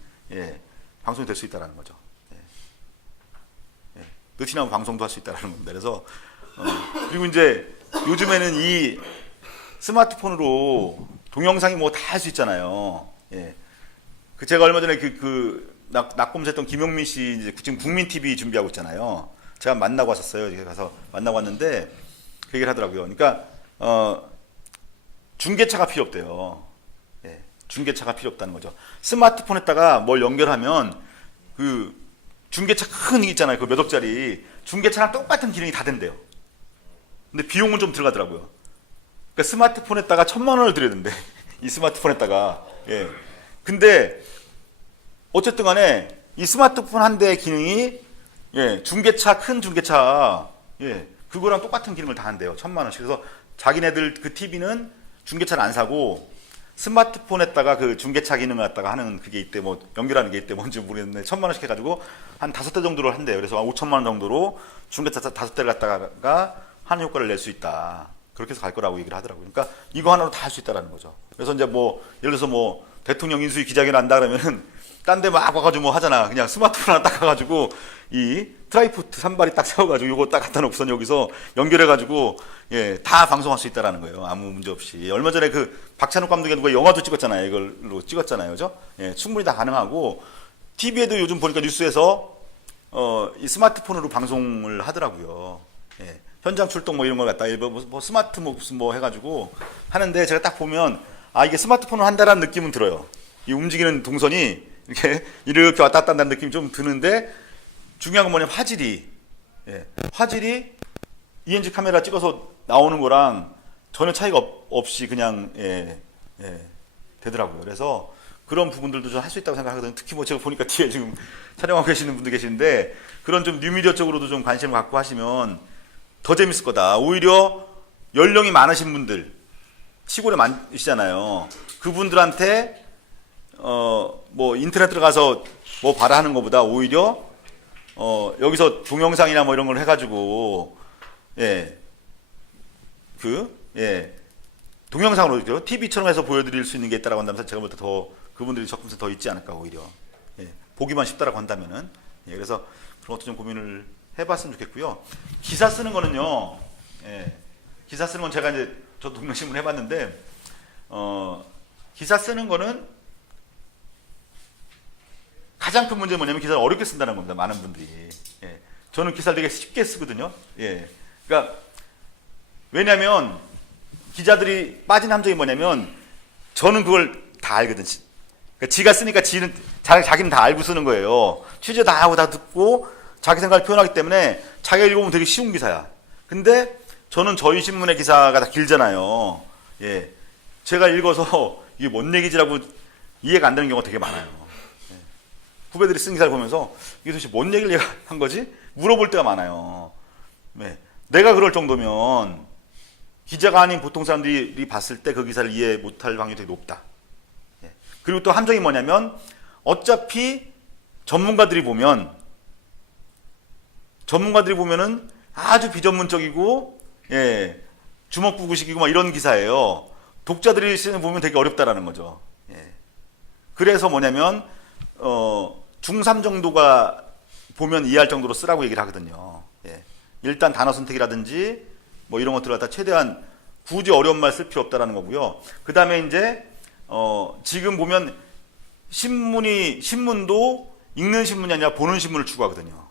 방송이 될 수 있다라는 거죠. 느티나무 방송도 할 수 있다라는 겁니다. 그래서 그리고 이제 요즘에는 이 스마트폰으로 동영상이 뭐 다 할 수 있잖아요. 그 제가 얼마 전에 낙검사했던 김용민 씨 이제 지금 국민 TV 준비하고 있잖아요. 제가 만나고 왔었어요. 제가 가서 만나고 왔는데 그 얘기를 하더라고요. 그러니까 중계차가 필요 없대요. 중계차가 필요 없다는 거죠. 스마트폰에다가 뭘 연결하면 그 중계차 큰 게 있잖아요. 그 몇 억짜리 중계차랑 똑같은 기능이 다 된대요. 근데 비용은 좀 들어가더라고요. 그러니까 스마트폰에다가 1,000만 원을 들여야 된대. 이 스마트폰에다가. 근데 어쨌든 간에 이 스마트폰 한 대의 기능이 중계차, 큰 중계차, 그거랑 똑같은 기능을 다 한대요. 1,000만 원씩. 그래서 자기네들 그 TV는 중계차를 안 사고 스마트폰에다가 그 중계차 기능을 갖다가 하는 그게 있대, 뭐 연결하는 게 있대, 뭔지 모르겠는데 1,000만 원씩 해가지고 한 5대 정도를 한대요. 그래서 5천만 원 정도로 중계차 5대를 갖다가 하는 효과를 낼 수 있다. 그렇게 해서 갈 거라고 얘기를 하더라고요. 그러니까 이거 하나로 다 할 수 있다라는 거죠. 그래서 이제 뭐 예를 들어서 뭐 대통령 인수위 기자회견 한다 그러면은 딴 데 막 와가지고 뭐 하잖아. 그냥 스마트폰 하나 딱 가가지고 이 트라이포드 산발이 딱 세워가지고 요거 딱 갖다 놓고선 여기서 연결해가지고 다 방송할 수 있다라는 거예요. 아무 문제 없이. 얼마 전에 그 박찬욱 감독이 누가 영화도 찍었잖아요. 이걸로 찍었잖아요. 그죠? 충분히 다 가능하고, TV에도 요즘 보니까 뉴스에서 이 스마트폰으로 방송을 하더라고요. 현장 출동 뭐 이런 걸 갖다 뭐 스마트 무슨 뭐 해가지고 하는데, 제가 딱 보면 이게 스마트폰을 한다라는 느낌은 들어요. 이 움직이는 동선이 이렇게 왔다 갔다 한다는 느낌이 좀 드는데, 중요한 건 뭐냐면 화질이 ENG 카메라 찍어서 나오는 거랑 전혀 차이가 없이 그냥 되더라고요. 그래서 그런 부분들도 좀 할 수 있다고 생각하거든요. 특히 뭐 제가 보니까 뒤에 지금 촬영하고 계시는 분들 계시는데, 그런 좀 뉴미디어 쪽으로도 좀 관심을 갖고 하시면 더 재밌을 거다. 오히려 연령이 많으신 분들, 시골에 많으시잖아요. 그분들한테 뭐 인터넷 들어가서 뭐 봐라 하는 것보다 오히려 여기서 동영상이나 뭐 이런 걸 해가지고 동영상으로 TV처럼 해서 보여드릴 수 있는 게 있다라고 한다면 제가 볼 때 더 그분들이 접근성이 더 있지 않을까 오히려 보기만 쉽다라고 한다면은 그래서 그런 것도 좀 고민을 해봤으면 좋겠고요. 기사 쓰는 거는요. 기사 쓰는 건 제가 이제 저도 동명신문 해봤는데 기사 쓰는 거는 가장 큰 문제는 뭐냐면 기사를 어렵게 쓴다는 겁니다. 많은 분들이. 저는 기사를 되게 쉽게 쓰거든요. 그러니까 왜냐하면 기자들이 빠진 함정이 뭐냐면 저는 그걸 다 알거든. 그러니까 지가 쓰니까 자기는 다 알고 쓰는 거예요. 취재 다 하고 다 듣고 자기 생각을 표현하기 때문에 자기가 읽어보면 되게 쉬운 기사야. 근데 저는 저희 신문의 기사가 다 길잖아요. 제가 읽어서 이게 뭔 얘기지라고 이해가 안 되는 경우가 되게 많아요. 후배들이 쓴 기사를 보면서 이게 도대체 뭔 얘기를 한 거지? 물어볼 때가 많아요. 내가 그럴 정도면 기자가 아닌 보통 사람들이 봤을 때 그 기사를 이해 못할 확률이 되게 높다. 그리고 또 함정이 뭐냐면 어차피 전문가들이 보면은 아주 비전문적이고 주먹구구식이고 막 이런 기사예요. 독자들이 쓰는 보면 되게 어렵다라는 거죠. 그래서 뭐냐면 중3 정도가 보면 이해할 정도로 쓰라고 얘기를 하거든요. 일단 단어 선택이라든지 뭐 이런 것들을 갖다 최대한 굳이 어려운 말 쓸 필요 없다라는 거고요. 그 다음에 이제 지금 보면 신문도 읽는 신문이 아니라 보는 신문을 추구하거든요.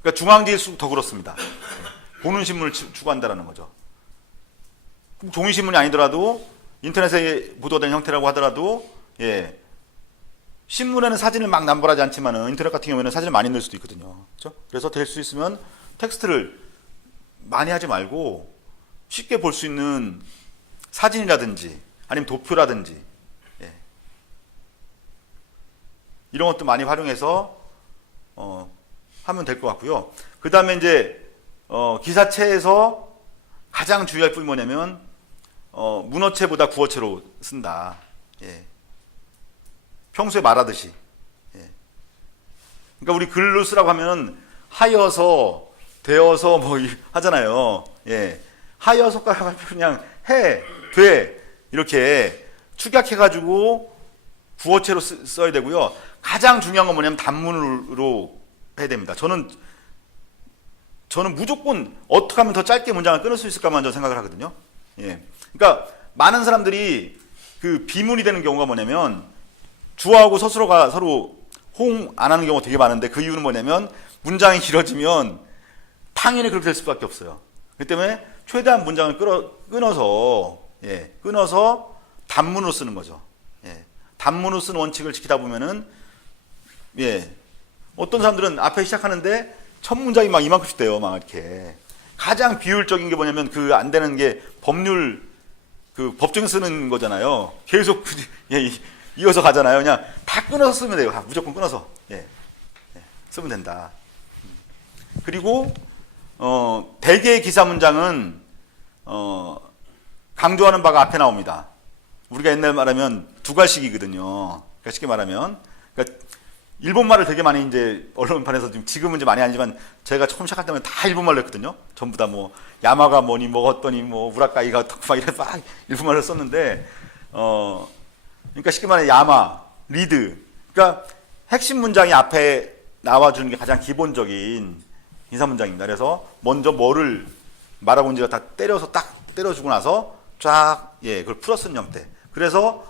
그러니까 중앙지일수록 더 그렇습니다. 보는 신문을 추구한다라는 거죠. 종이신문이 아니더라도 인터넷에 보도된 형태라고 하더라도 신문에는 사진을 막 남발하지 않지만은 인터넷 같은 경우에는 사진을 많이 넣을 수도 있거든요. 그렇죠? 그래서 될 수 있으면 텍스트를 많이 하지 말고 쉽게 볼 수 있는 사진이라든지 아니면 도표라든지 이런 것도 많이 활용해서 하면 될 것 같고요. 그 다음에 이제 기사체에서 가장 주의할 부분이 뭐냐면 문어체보다 구어체로 쓴다. 평소에 말하듯이. 그러니까 우리 글로 쓰라고 하면 하여서 되어서 뭐 하잖아요. 하여서가 그냥 해, 돼 이렇게 축약해가지고 구어체로 써야 되고요. 가장 중요한 건 뭐냐면 단문으로 해야 됩니다. 저는 무조건 어떻게 하면 더 짧게 문장을 끊을 수 있을까만 저 생각을 하거든요. 그러니까 많은 사람들이 그 비문이 되는 경우가 뭐냐면 주어하고 서술어가 서로 호응 안 하는 경우가 되게 많은데 그 이유는 뭐냐면 문장이 길어지면 당연히 그렇게 될 수밖에 없어요. 그렇기 때문에 최대한 문장을 끊어서 단문으로 쓰는 거죠. 단문으로 쓰는 원칙을 지키다 보면은 어떤 사람들은 앞에 시작하는데 첫 문장이 막 이만큼씩 돼요. 막 이렇게. 가장 비효율적인 게 뭐냐면 그 안 되는 게 법률 그 법정 쓰는 거잖아요. 계속 이어서 가잖아요. 그냥 다 끊어서 쓰면 돼요. 다 무조건 끊어서 쓰면 된다. 그리고 대개의 기사 문장은 강조하는 바가 앞에 나옵니다. 우리가 옛날 말하면 두 갈식이거든요. 그러니까 쉽게 말하면 그러니까 일본말을 되게 많이 이제 언론판에서 지금은 이제 많이 아니지만 제가 처음 시작할 때는 다 일본말로 했거든요. 전부 다 뭐 야마가 뭐니 뭐 어떠니 뭐 우라카이가 어떻고 막 이래서 막 일본말로 썼는데 그러니까 쉽게 말해 야마, 리드. 그러니까 핵심 문장이 앞에 나와주는 게 가장 기본적인 인사 문장입니다. 그래서 먼저 뭐를 말하고 있는지가 다 때려서 딱 때려주고 나서 쫙 그걸 풀어 쓰는 형태. 그래서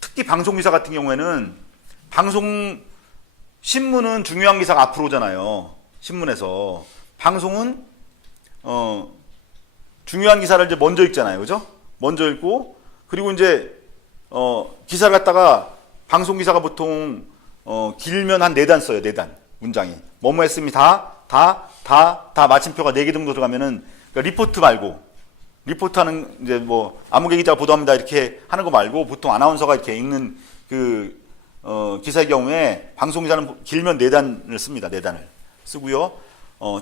특히 방송 기사 같은 경우에는 신문은 중요한 기사가 앞으로 오잖아요. 신문에서. 방송은, 중요한 기사를 이제 먼저 읽잖아요. 그죠? 먼저 읽고, 그리고 이제, 기사를 갖다가, 방송 기사가 보통, 길면 한 4단 써요. 4단. 문장이. 뭐뭐 했습니다. 다 마침표가 4개 정도 들어가면은, 그러니까 리포트 말고, 리포트하는, 이제 뭐, 아무개 기자가 보도합니다. 이렇게 하는 거 말고, 보통 아나운서가 이렇게 읽는 기사의 경우에 방송 기사는 길면 4단을 씁니다. 4단을 쓰고요.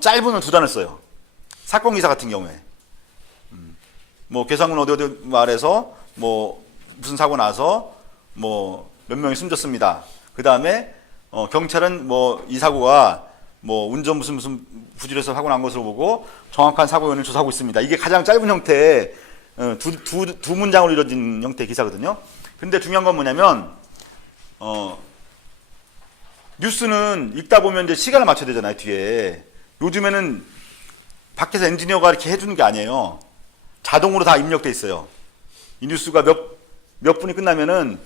짧으면 2단을 써요. 사건 기사 같은 경우에 뭐 괴산군 어디 어디 마을에서 뭐 무슨 사고 나서 뭐 몇 명이 숨졌습니다. 그 다음에 경찰은 뭐 이 사고가 뭐 운전 무슨 부질에서 사고 난 것으로 보고 정확한 사고 원인을 조사하고 있습니다. 이게 가장 짧은 형태의 두 문장으로 이루어진 형태의 기사거든요. 근데 중요한 건 뭐냐면 뉴스는 읽다 보면 이제 시간을 맞춰야 되잖아요. 뒤에 요즘에는 밖에서 엔지니어가 이렇게 해주는 게 아니에요. 자동으로 다 입력돼 있어요. 이 뉴스가 몇 분이 끝나면은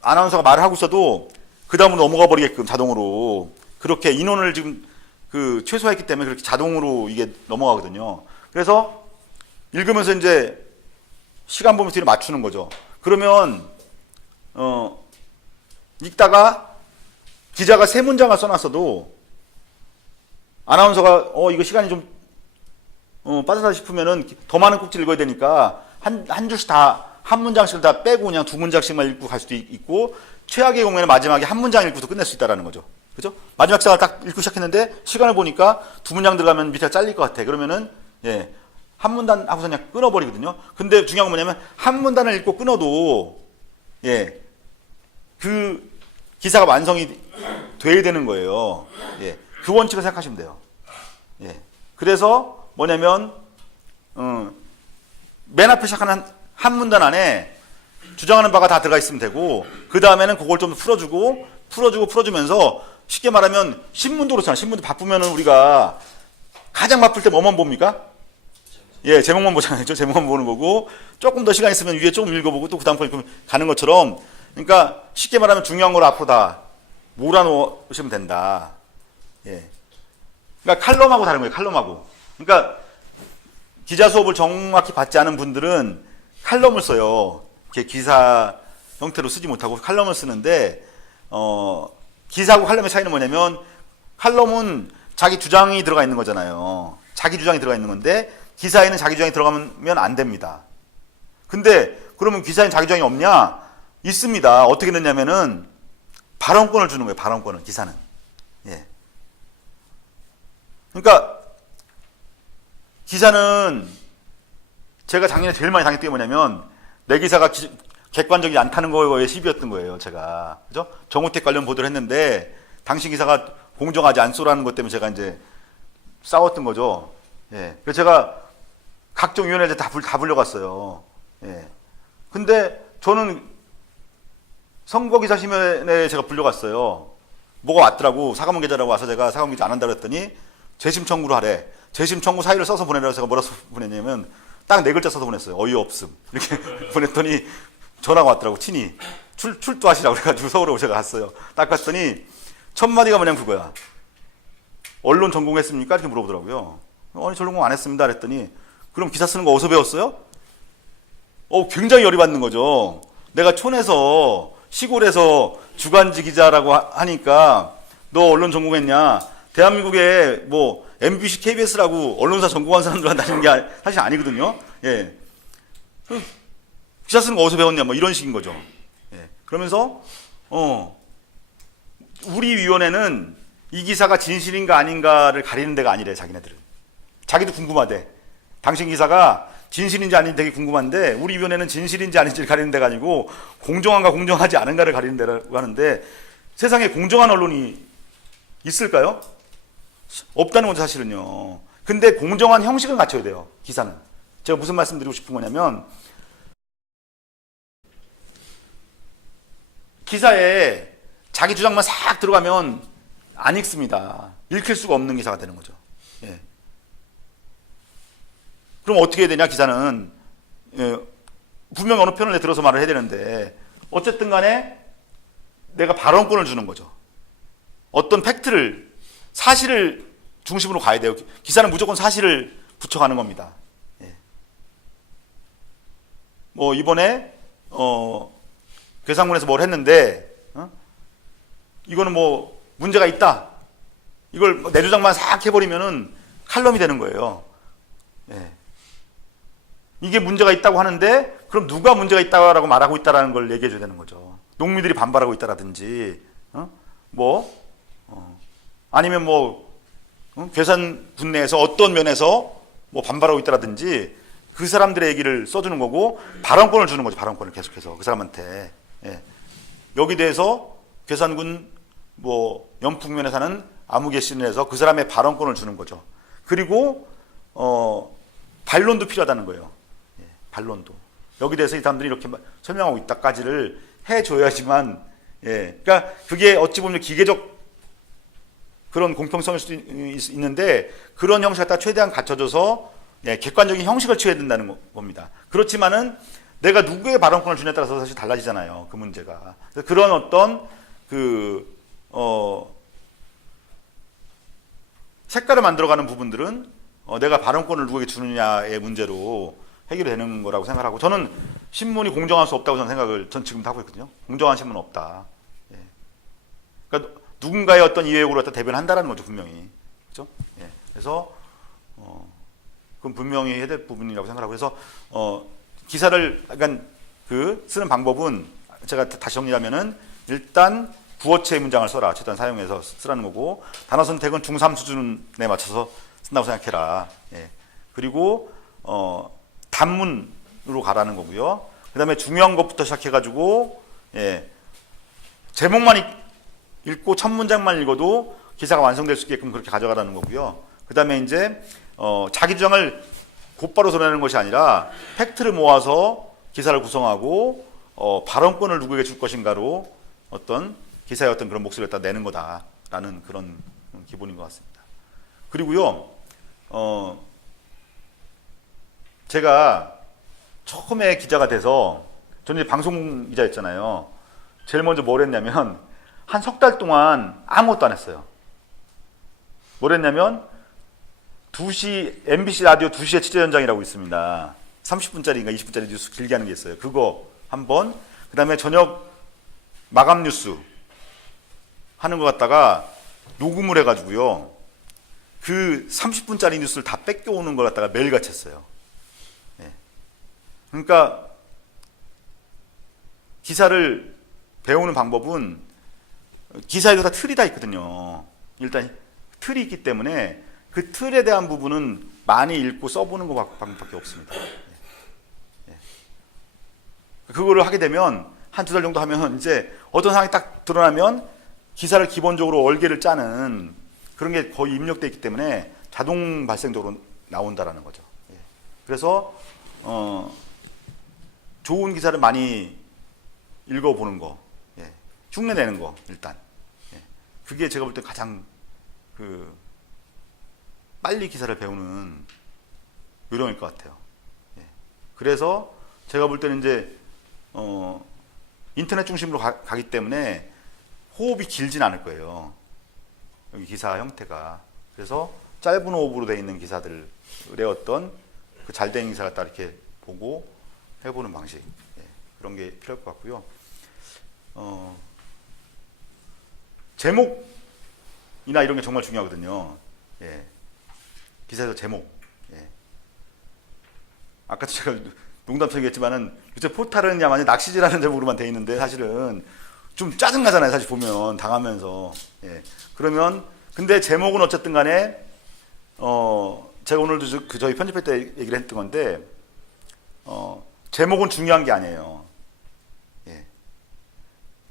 아나운서가 말을 하고 있어도 그 다음으로 넘어가 버리게끔 자동으로 그렇게 인원을 지금 최소화했기 때문에 그렇게 자동으로 이게 넘어가거든요. 그래서 읽으면서 이제 시간 보면서 뒤로 맞추는 거죠. 그러면 읽다가 기자가 세 문장을 써놨어도 아나운서가 이거 시간이 좀 빠졌다 싶으면은 더 많은 꼭지를 읽어야 되니까 한 줄씩 다 한 문장씩을 다 빼고 그냥 두 문장씩만 읽고 갈 수도 있고 최악의 경우에는 마지막에 한 문장 읽고도 끝낼 수 있다라는 거죠. 그죠? 마지막 장을 딱 읽고 시작했는데 시간을 보니까 두 문장 들어가면 밑에가 잘릴 것 같아. 그러면은 한 문단 하고서 그냥 끊어버리거든요. 근데 중요한 건 뭐냐면 한 문단을 읽고 끊어도 그 기사가 완성이 돼야 되는 거예요. 그 원칙을 생각하시면 돼요. 그래서 뭐냐면 맨 앞에 시작하는 한 문단 안에 주장하는 바가 다 들어가 있으면 되고 그 다음에는 그걸 좀 풀어주면서 쉽게 말하면 신문도 그렇잖아요. 신문도 바쁘면은 우리가 가장 바쁠 때 뭐만 봅니까? 제목만 보잖아요. 제목만 보는 거고 조금 더 시간 있으면 위에 조금 읽어보고 또 그 다음 거 가는 것처럼 그러니까 쉽게 말하면 중요한 걸 앞으로 다 몰아놓으시면 된다. 그러니까 칼럼하고 다른 거예요. 칼럼하고. 그러니까 기자 수업을 정확히 받지 않은 분들은 칼럼을 써요. 이렇게 기사 형태로 쓰지 못하고 칼럼을 쓰는데 기사하고 칼럼의 차이는 뭐냐면 칼럼은 자기 주장이 들어가 있는 거잖아요. 자기 주장이 들어가 있는 건데 기사에는 자기 주장이 들어가면 안 됩니다. 근데 그러면 기사에는 자기 주장이 없냐? 있습니다. 어떻게 됐냐면은 발언권을 주는 거예요. 발언권을 기사는. 그러니까 기사는 제가 작년에 제일 많이 당했던 게 뭐냐면 내 기사가 객관적이지 않다는 거에 시비였던 거예요. 제가 그죠? 정우택 관련 보도를 했는데 당신 기사가 공정하지 않소라는 것 때문에 제가 이제 싸웠던 거죠. 그래서 제가 각종 위원회에 다 불려갔어요. 근데 저는 선거기사심의회에 제가 불려갔어요. 뭐가 왔더라고. 사과문 계좌라고 와서 제가 사과문 계좌 안 한다고 했더니 재심 청구를 하래. 재심 청구 사유를 써서 보내라고 제가 뭐라고 보냈냐면 딱 4글자 써서 보냈어요. 어이없음. 이렇게 보냈더니 전화가 왔더라고. 친히 출두하시라고 그래가지고 서울에 제가 갔어요. 딱 갔더니 첫 마디가 뭐냐면 그거야. 언론 전공했습니까? 이렇게 물어보더라고요. 아니 전공 안 했습니다. 그랬더니 그럼 기사 쓰는 거 어디서 배웠어요? 굉장히 열이 받는 거죠. 내가 촌에서 시골에서 주간지 기자라고 하니까 너 언론 전공했냐? 대한민국에 뭐 MBC, KBS라고 언론사 전공한 사람들한테 다니는 게 사실 아니거든요. 기사 쓰는 거 어디서 배웠냐? 뭐 이런 식인 거죠. 그러면서 우리 위원회는 이 기사가 진실인가 아닌가를 가리는 데가 아니래. 자기네들은. 자기도 궁금하대. 당신 기사가 진실인지 아닌지 되게 궁금한데 우리 위원회는 진실인지 아닌지를 가리는 데가 아니고 공정한가 공정하지 않은가를 가리는 데라고 하는데 세상에 공정한 언론이 있을까요? 없다는 거죠, 사실은요. 근데 공정한 형식을 갖춰야 돼요, 기사는. 제가 무슨 말씀 드리고 싶은 거냐면 기사에 자기 주장만 싹 들어가면 안 읽습니다. 읽힐 수가 없는 기사가 되는 거죠. 그럼 어떻게 해야 되냐, 기사는. 분명히 어느 편을 들어서 말을 해야 되는데 어쨌든 간에 내가 발언권을 주는 거죠. 어떤 팩트를, 사실을 중심으로 가야 돼요. 기사는 무조건 사실을 붙여가는 겁니다. 뭐 이번에 괴산군에서 뭘 했는데 이거는 뭐 문제가 있다. 이걸 내 주장만 싹 해버리면은 칼럼이 되는 거예요. 이게 문제가 있다고 하는데 그럼 누가 문제가 있다고 말하고 있다라는 걸 얘기해 줘야 되는 거죠. 농민들이 반발하고 있다라든지 아니면 괴산 군내에서 어떤 면에서 뭐 반발하고 있다라든지 그 사람들의 얘기를 써주는 거고 발언권을 주는 거죠. 발언권을 계속해서 그 사람한테. 예. 여기 대해서 괴산군 뭐 연풍면에 사는 아무개 씨는 해서 그 사람의 발언권을 주는 거죠. 그리고 반론도 필요하다는 거예요. 예. 반론도. 여기 대해서 이 사람들이 이렇게 설명하고 있다까지를 해줘야지만, 예. 그러니까 그게 어찌 보면 기계적 그런 공평성일 수도 있는데 그런 형식 갖다 최대한 갖춰줘서 예, 객관적인 형식을 취해야 된다는 겁니다. 그렇지만은 내가 누구의 발언권을 주냐에 따라서 사실 달라지잖아요. 그 문제가. 그런 어떤 색깔을 만들어가는 부분들은 내가 발언권을 누구에게 주느냐의 문제로 해결이 되는 거라고 생각하고, 저는 신문이 공정할 수 없다고 전 지금도 하고 있거든요. 공정한 신문은 없다. 예. 그러니까 누군가의 어떤 이해력으로 갖다 대변한다라는 거죠, 분명히. 그렇죠? 예. 그래서 그건 분명히 해야 될 부분이라고 생각하고, 그래서 기사를 약간 쓰는 방법은 제가 다시 정리하면은 일단 부어체의 문장을 써라. 최대한 사용해서 쓰라는 거고, 단어 선택은 중3 수준에 맞춰서 쓴다고 생각해라. 예. 그리고 단문으로 가라는 거고요. 그 다음에 중요한 것부터 시작해가지고, 예. 제목만 읽고 첫 문장만 읽어도 기사가 완성될 수 있게끔 그렇게 가져가라는 거고요. 그 다음에 이제 자기 주장을 곧바로 전하는 것이 아니라 팩트를 모아서 기사를 구성하고 발언권을 누구에게 줄 것인가로 어떤 기사의 어떤 그런 목소리를 갖다 내는 거다라는 그런 기본인 것 같습니다. 그리고요, 제가 처음에 기자가 돼서, 저는 이제 방송 기자였잖아요. 제일 먼저 뭘 했냐면 한 석 달 동안 아무것도 안 했어요. 뭘 했냐면 2시 MBC 라디오 2시에 취재 현장이라고 있습니다. 30분짜리인가 20분짜리 뉴스 길게 하는 게 있어요. 그거 한 번, 그 다음에 저녁 마감 뉴스 하는 것 갖다가 녹음을 해가지고요. 그 30분짜리 뉴스를 다 뺏겨오는 걸 갖다가 매일같이 했어요. 예. 그러니까 기사를 배우는 방법은 기사에도 다 틀이 다 있거든요. 일단 틀이 있기 때문에 그 틀에 대한 부분은 많이 읽고 써보는 것밖에 없습니다. 예. 그거를 하게 되면 한 두 달 정도 하면 이제 어떤 상황이 딱 드러나면 기사를 기본적으로 얼개를 짜는 그런 게 거의 입력되어 있기 때문에 자동 발생적으로 나온다라는 거죠. 예. 그래서 좋은 기사를 많이 읽어보는 거, 예. 흉내내는 거 일단. 예. 그게 제가 볼 때 가장 빨리 기사를 배우는 요령일 것 같아요. 예. 그래서 제가 볼 때는 이제 인터넷 중심으로 가기 때문에 호흡이 길진 않을 거예요. 여기 기사 형태가. 그래서 짧은 호흡으로 되어 있는 기사들의 어떤 그 잘된 기사 갖다 이렇게 보고 해보는 방식. 예. 그런 게 필요할 것 같고요. 제목이나 이런 게 정말 중요하거든요. 예. 기사에서 제목. 예. 아까도 제가 농담처럼 얘기했지만은 요새 포탈은 야만이 낚시질하는 제목으로만 돼 있는데 사실은 좀 짜증나잖아요. 사실 보면 당하면서. 예. 그러면 근데 제목은 어쨌든 간에 제가 오늘도 저희 편집할 때 얘기를 했던 건데 제목은 중요한 게 아니에요. 예.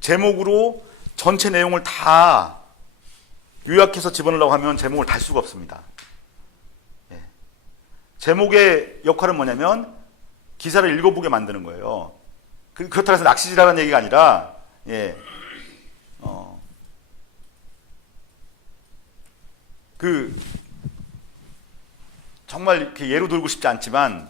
제목으로 전체 내용을 다 요약해서 집어넣으려고 하면 제목을 달 수가 없습니다. 예. 제목의 역할은 뭐냐면 기사를 읽어보게 만드는 거예요. 그렇다고 해서 낚시질하는 얘기가 아니라, 예. 정말 이렇게 예로 들고 싶지 않지만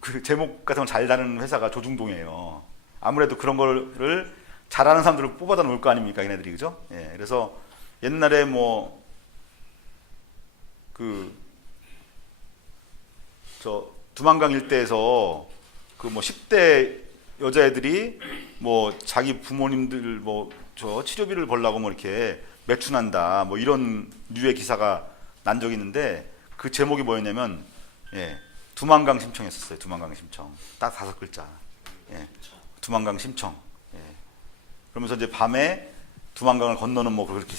그 제목 같은 걸 잘 다는 회사가 조중동이에요. 아무래도 그런 거를 잘하는 사람들을 뽑아다 놓을 거 아닙니까, 얘네들이. 그죠? 예. 그래서 옛날에 두만강 일대에서 10대 여자애들이 자기 부모님들 치료비를 벌려고 이렇게 매춘한다 이런 류의 기사가 난 적이 있는데 그 제목이 뭐였냐면, 예, 두만강 심청이었어요. 두만강 심청. 딱 5글자. 예, 두만강 심청. 예. 그러면서 이제 밤에 두만강을 건너는 그렇게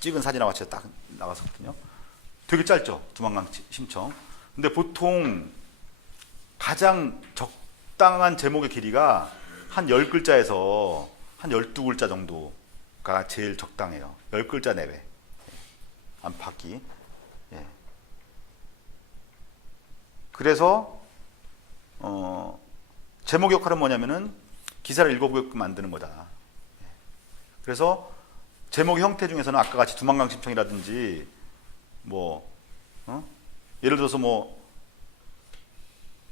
찍은 사진하고 같이 딱 나갔었거든요. 되게 짧죠. 두만강 심청. 근데 보통 가장 적당한 제목의 길이가 한 10글자에서 한 12글자 정도가 제일 적당해요. 10글자 내외. 안팎이. 예. 그래서 제목 역할은 뭐냐면은 기사를 읽어보게끔 만드는 거다. 예. 그래서 제목의 형태 중에서는 아까 같이 두만강 심청이라든지 뭐 예를 들어서 뭐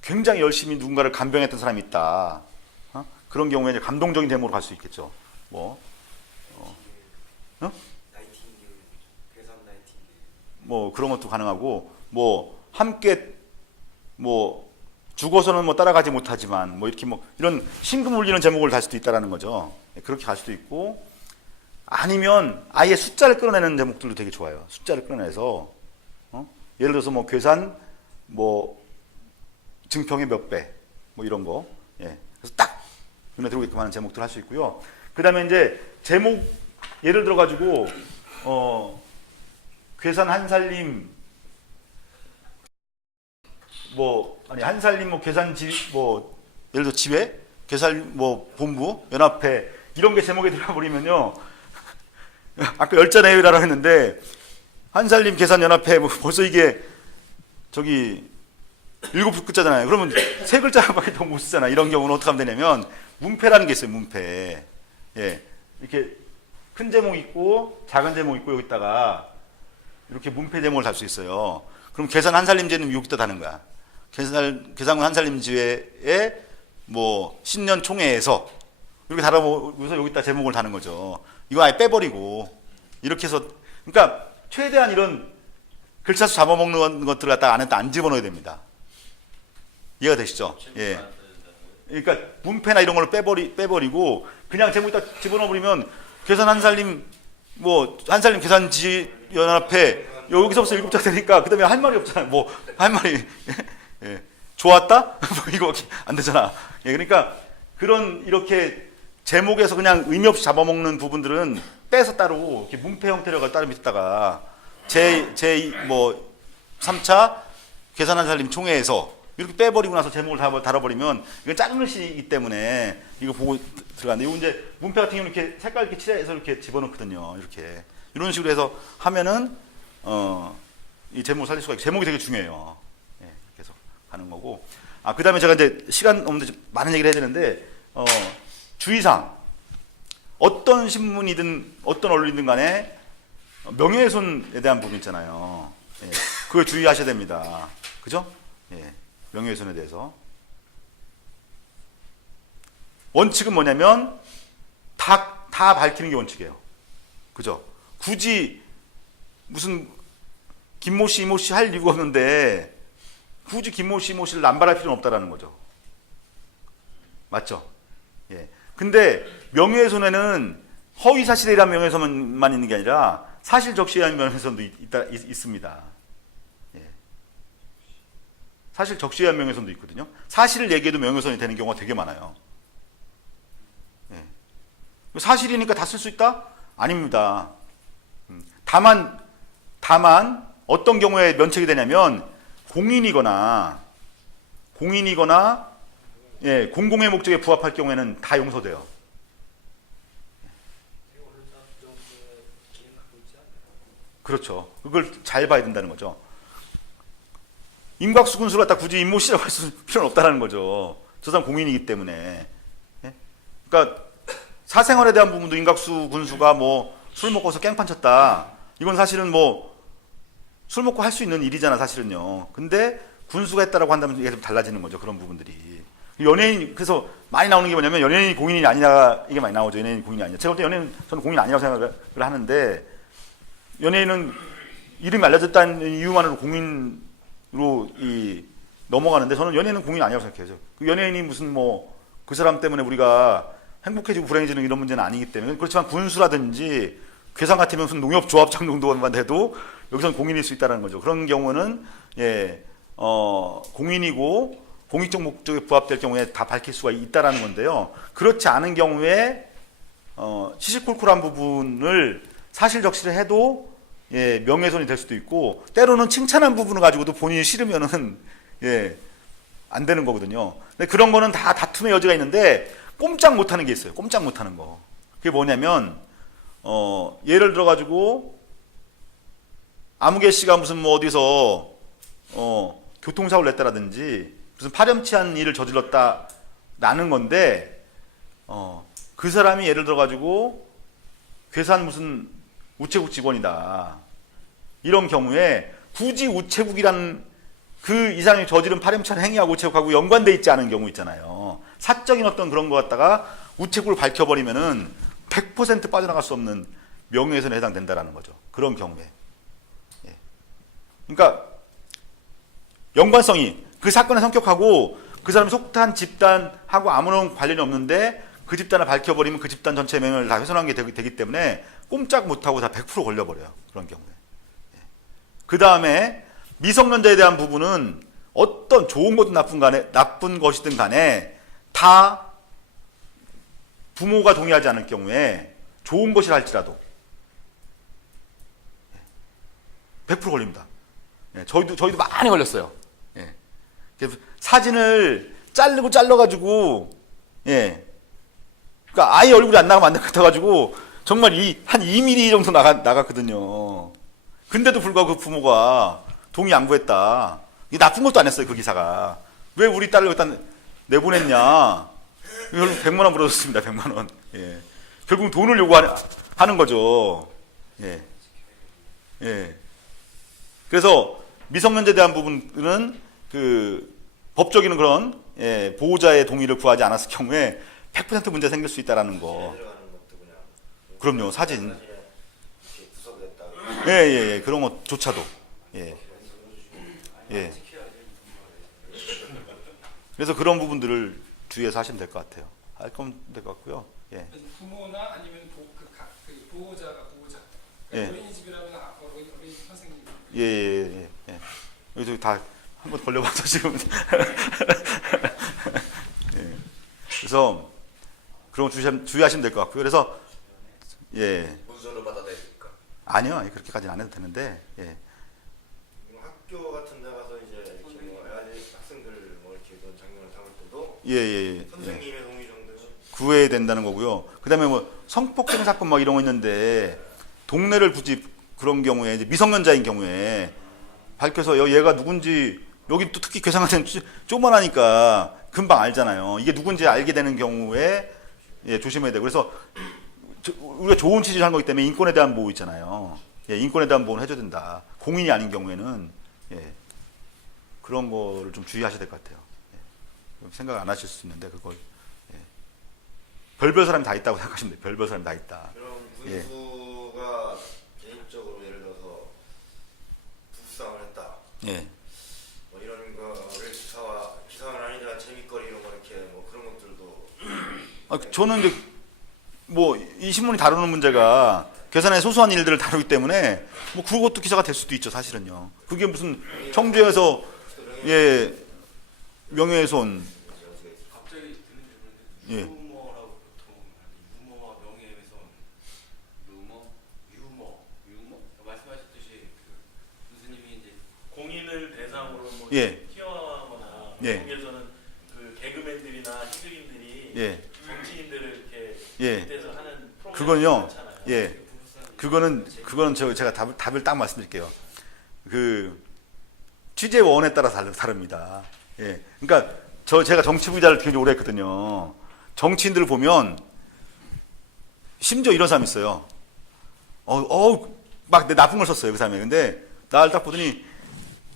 굉장히 열심히 누군가를 간병했던 사람이 있다. 그런 경우에 이제 감동적인 제목으로 갈 수 있겠죠. 뭐 그런 것도 가능하고 뭐 함께 뭐 죽어서는 뭐 따라가지 못하지만 뭐 이렇게 뭐 이런 심금 울리는 제목을 달 수도 있다라는 거죠. 그렇게 갈 수도 있고 아니면 아예 숫자를 끌어내는 제목들도 되게 좋아요. 숫자를 끌어내서 예를 들어서 뭐 괴산 뭐 증평의 몇 배 뭐 이런 거. 예. 그래서 딱 눈에 들어오게끔 하는 제목들 할 수 있고요. 그다음에 이제 제목 예를 들어 가지고 괴산 한살림 뭐 아니 한살림 뭐 괴산지 뭐 예를 들어 지회 괴산 뭐 본부 연합회 이런 게 제목에 들어가 버리면요. 아까 열자 내외라고 했는데 한살림 괴산 연합회 뭐 벌써 이게 저기 7글자잖아요. 그러면 3글자밖에 더 못 쓰잖아. 이런 경우는 어떻게 하면 되냐면 문패라는 게 있어요. 문패. 예. 이렇게 큰 제목 있고 작은 제목 있고 여기다가 이렇게 문패 제목을 달 수 있어요. 그럼 괴산 한살림지회는 여기다 다는 거야. 괴산군 한살림지회에 뭐 신년 총회에서 이렇게 달아보고서 여기다 제목을 다는 거죠. 이거 아예 빼버리고 이렇게 해서 그러니까 최대한 이런 글자 수 잡아먹는 것들을 갖다가 안에 안 집어넣어야 됩니다. 이해가 되시죠? 예. 그러니까 문패나 이런 걸 빼버리고 그냥 제목에다 집어넣어버리면 괴산 한살림 뭐 한살림 괴산지연합회 여기서부터 7자 되니까 그 다음에 할 말이 없잖아요. 뭐 할 말이 예. 좋았다? 뭐 이거밖에 안 되잖아. 예. 그러니까 그런 이렇게 제목에서 그냥 의미 없이 잡아먹는 부분들은 빼서 따로 이렇게 문패 형태로 따로 밑에다가 뭐 3차 괴산 한살림 총회에서 이렇게 빼버리고 나서 제목을 달아버리면 이건 작은 글씨이기 때문에 이거 보고 들어가는데 이거 이제 문패 같은 경우는 이렇게 색깔 이렇게 칠해서 이렇게 집어넣거든요. 이렇게 이런 식으로 해서 하면은 이 제목을 살릴 수가 있고 제목이 되게 중요해요. 예, 이렇게 해서 가는 거고 그 다음에 제가 이제 시간 없는데 많은 얘기를 해야 되는데 주의사항 어떤 신문이든 어떤 언론이든 간에 명예훼손에 대한 부분 있잖아요. 예, 그걸 주의하셔야 됩니다. 그죠? 예. 명예훼손에 대해서 원칙은 뭐냐면 다 밝히는 게 원칙이에요. 그죠? 굳이 무슨 김모 씨, 이모 씨 할 이유가 없는데 굳이 김모 씨, 이모 씨를 남발할 필요는 없다라는 거죠. 맞죠? 예. 근데 명예훼손에는 허위 사실에 의한 명예훼손만 있는 게 아니라 사실 적시에 의한 명예훼손도 있습니다. 사실 적시에 의한 명예훼손도 있거든요. 사실을 얘기해도 명예훼손이 되는 경우가 되게 많아요. 예. 사실이니까 다 쓸 수 있다? 아닙니다. 다만 어떤 경우에 면책이 되냐면 공인이거나 예, 공공의 목적에 부합할 경우에는 다 용서돼요. 그렇죠. 그걸 잘 봐야 된다는 거죠. 임곽수 군수를 갖다 굳이 임모 씨라고 할 필요는 없다는 거죠. 저 사람 공인이기 때문에. 예? 그러니까 사생활에 대한 부분도 임곽수 군수가 뭐 술 먹고서 깽판 쳤다. 이건 사실은 뭐 술 먹고 할 수 있는 일이잖아 사실은요. 근데 군수가 했다라고 한다면 이게 좀 달라지는 거죠. 그런 부분들이. 연예인 그래서 많이 나오는 게 뭐냐면 연예인이 공인이 아니냐 이게 많이 나오죠. 연예인이 공인이 아니냐. 제가 볼 때 연예인 저는 공인 아니라고 생각을 하는데 연예인은 이름이 알려졌다는 이유만으로 공인으로 넘어가는데 저는 연예인은 공인이 아니라고 생각해요. 그 연예인이 무슨 뭐 그 사람 때문에 우리가 행복해지고 불행해지는 이런 문제는 아니기 때문에 그렇지만 군수라든지 괴산 같으면 무슨 농협조합장 정도만 돼도 여기서는 공인일 수 있다는 거죠. 그런 경우는 예, 공인이고 공익적 목적에 부합될 경우에 다 밝힐 수가 있다라는 건데요. 그렇지 않은 경우에 시시콜콜한 부분을 사실 적시를 해도 예, 명예훼손이 될 수도 있고, 때로는 칭찬한 부분을 가지고도 본인이 싫으면은, 예, 안 되는 거거든요. 근데 그런 거는 다 다툼의 여지가 있는데, 꼼짝 못 하는 게 있어요. 꼼짝 못 하는 거. 그게 뭐냐면, 예를 들어가지고, 아무개 씨가 무슨 뭐 어디서, 교통사고를 냈다라든지, 무슨 파렴치한 일을 저질렀다라는 건데, 그 사람이 예를 들어가지고, 괴산 무슨 우체국 직원이다. 이런 경우에 굳이 우체국이란 그 이상이 저지른 파렴치한 행위하고 우체국하고 연관돼 있지 않은 경우 있잖아요. 사적인 어떤 그런 거 갖다가 우체국을 밝혀버리면은 100% 빠져나갈 수 없는 명예훼손에 해당된다라는 거죠. 그런 경우에. 예. 그러니까 연관성이 그 사건의 성격하고 그 사람이 속한 집단하고 아무런 관련이 없는데 그 집단을 밝혀버리면 그 집단 전체 명예를 다 훼손한 게 되기 때문에 꼼짝 못하고 다 100% 걸려버려요. 그런 경우에. 그 다음에 미성년자에 대한 부분은 어떤 좋은 것든 나쁜 것이든 간에 다 부모가 동의하지 않을 경우에 좋은 것이라 할지라도 100% 걸립니다. 저희도 많이 걸렸어요. 사진을 잘라가지고, 그러니까 아예 얼굴이 안 나가면 안 될 것 같아가지고, 정말 한 2mm 정도 나갔거든요. 근데도 불구하고 그 부모가 동의 안 구했다. 이게 나쁜 것도 안 했어요, 그 기사가. 왜 우리 딸을 일단 내보냈냐. 결국 100만 원 물어줬습니다, 100만 원. 예. 결국 돈을 요구하는 거죠. 예. 예. 그래서 미성년자에 대한 부분은 그 법적인 그런 보호자의 동의를 구하지 않았을 경우에 100% 문제 생길 수 있다라는 거. 그럼요, 사진. 예. 그런 것조차도. 예. 그래서 그런 부분들을 주의해서 하시면 될 것 같아요. 할 거면 될 것 같고요. 예. 부모나 아니면 보호자. 예. 어린이집이라면 어린이집 선생님. 예. 여기서 다 한번 걸려봐서 지금. 예. 그래서 그런 거 주의하시면 될 것 같고요. 그래서 문서로 받아들일까? 아니요, 그렇게까지는 안 해도 되는데. 예. 학교 같은 데 가서 이제 이렇게 뭐 학생들 뭐 이렇게 그런 장면을 담을 때도 예. 선생님의 동의 정도는 구해야 된다는 거고요. 그다음에 뭐 성폭행 사건 막 이런 거 있는데 동네를 굳이 그런 경우에 이제 미성년자인 경우에 밝혀서 얘가 누군지 여기 또 특히 괴상한데는 조그만하니까 금방 알잖아요. 이게 누군지 알게 되는 경우에 조심해야 되고 그래서 우리가 좋은 취지를 하는 거기 때문에 인권에 대한 보호 있잖아요. 인권에 대한 보호는 해줘야 된다. 공인이 아닌 경우에는 그런 거를 좀 주의하셔야 될 것 같아요. 생각 안 하실 수 있는데 그걸 별별 사람이 다 있다고 생각하시면 돼요. 별별 사람이 다 있다. 그럼 군수가 개인적으로 예를 들어서 부부싸움을 했다. 뭐 이런 거를 기사는 아니지만 재밌거리 이런 거 이렇게 뭐 그런 것들도 저는 이제 뭐 이 신문이 다루는 문제가 괴산의 소소한 일들을 다루기 때문에 뭐 그것도 기사가 될 수도 있죠, 사실은요. 그게 무슨 청주에서 명예훼손. 갑자기 드는 질문인데 유머라고 보통 유머와 명예훼손, 유머 말씀하셨듯이 그 교수님이 이제 공인을 대상으로 뭐 튀어나오거나 거기에서는 그 개그맨들이나 희극인들이 정치인들을 이렇게 빗대서 하는 그건요. 많잖아요. 그거는 제가 답을 딱 말씀드릴게요. 그 취재원에 따라 다릅니다. 그러니까 제가 정치부 기자를 굉장히 오래 했거든요. 정치인들을 보면 심지어 이런 사람이 있어요. 막 내 나쁜 걸 썼어요, 그 사람이. 근데 나를 딱 보더니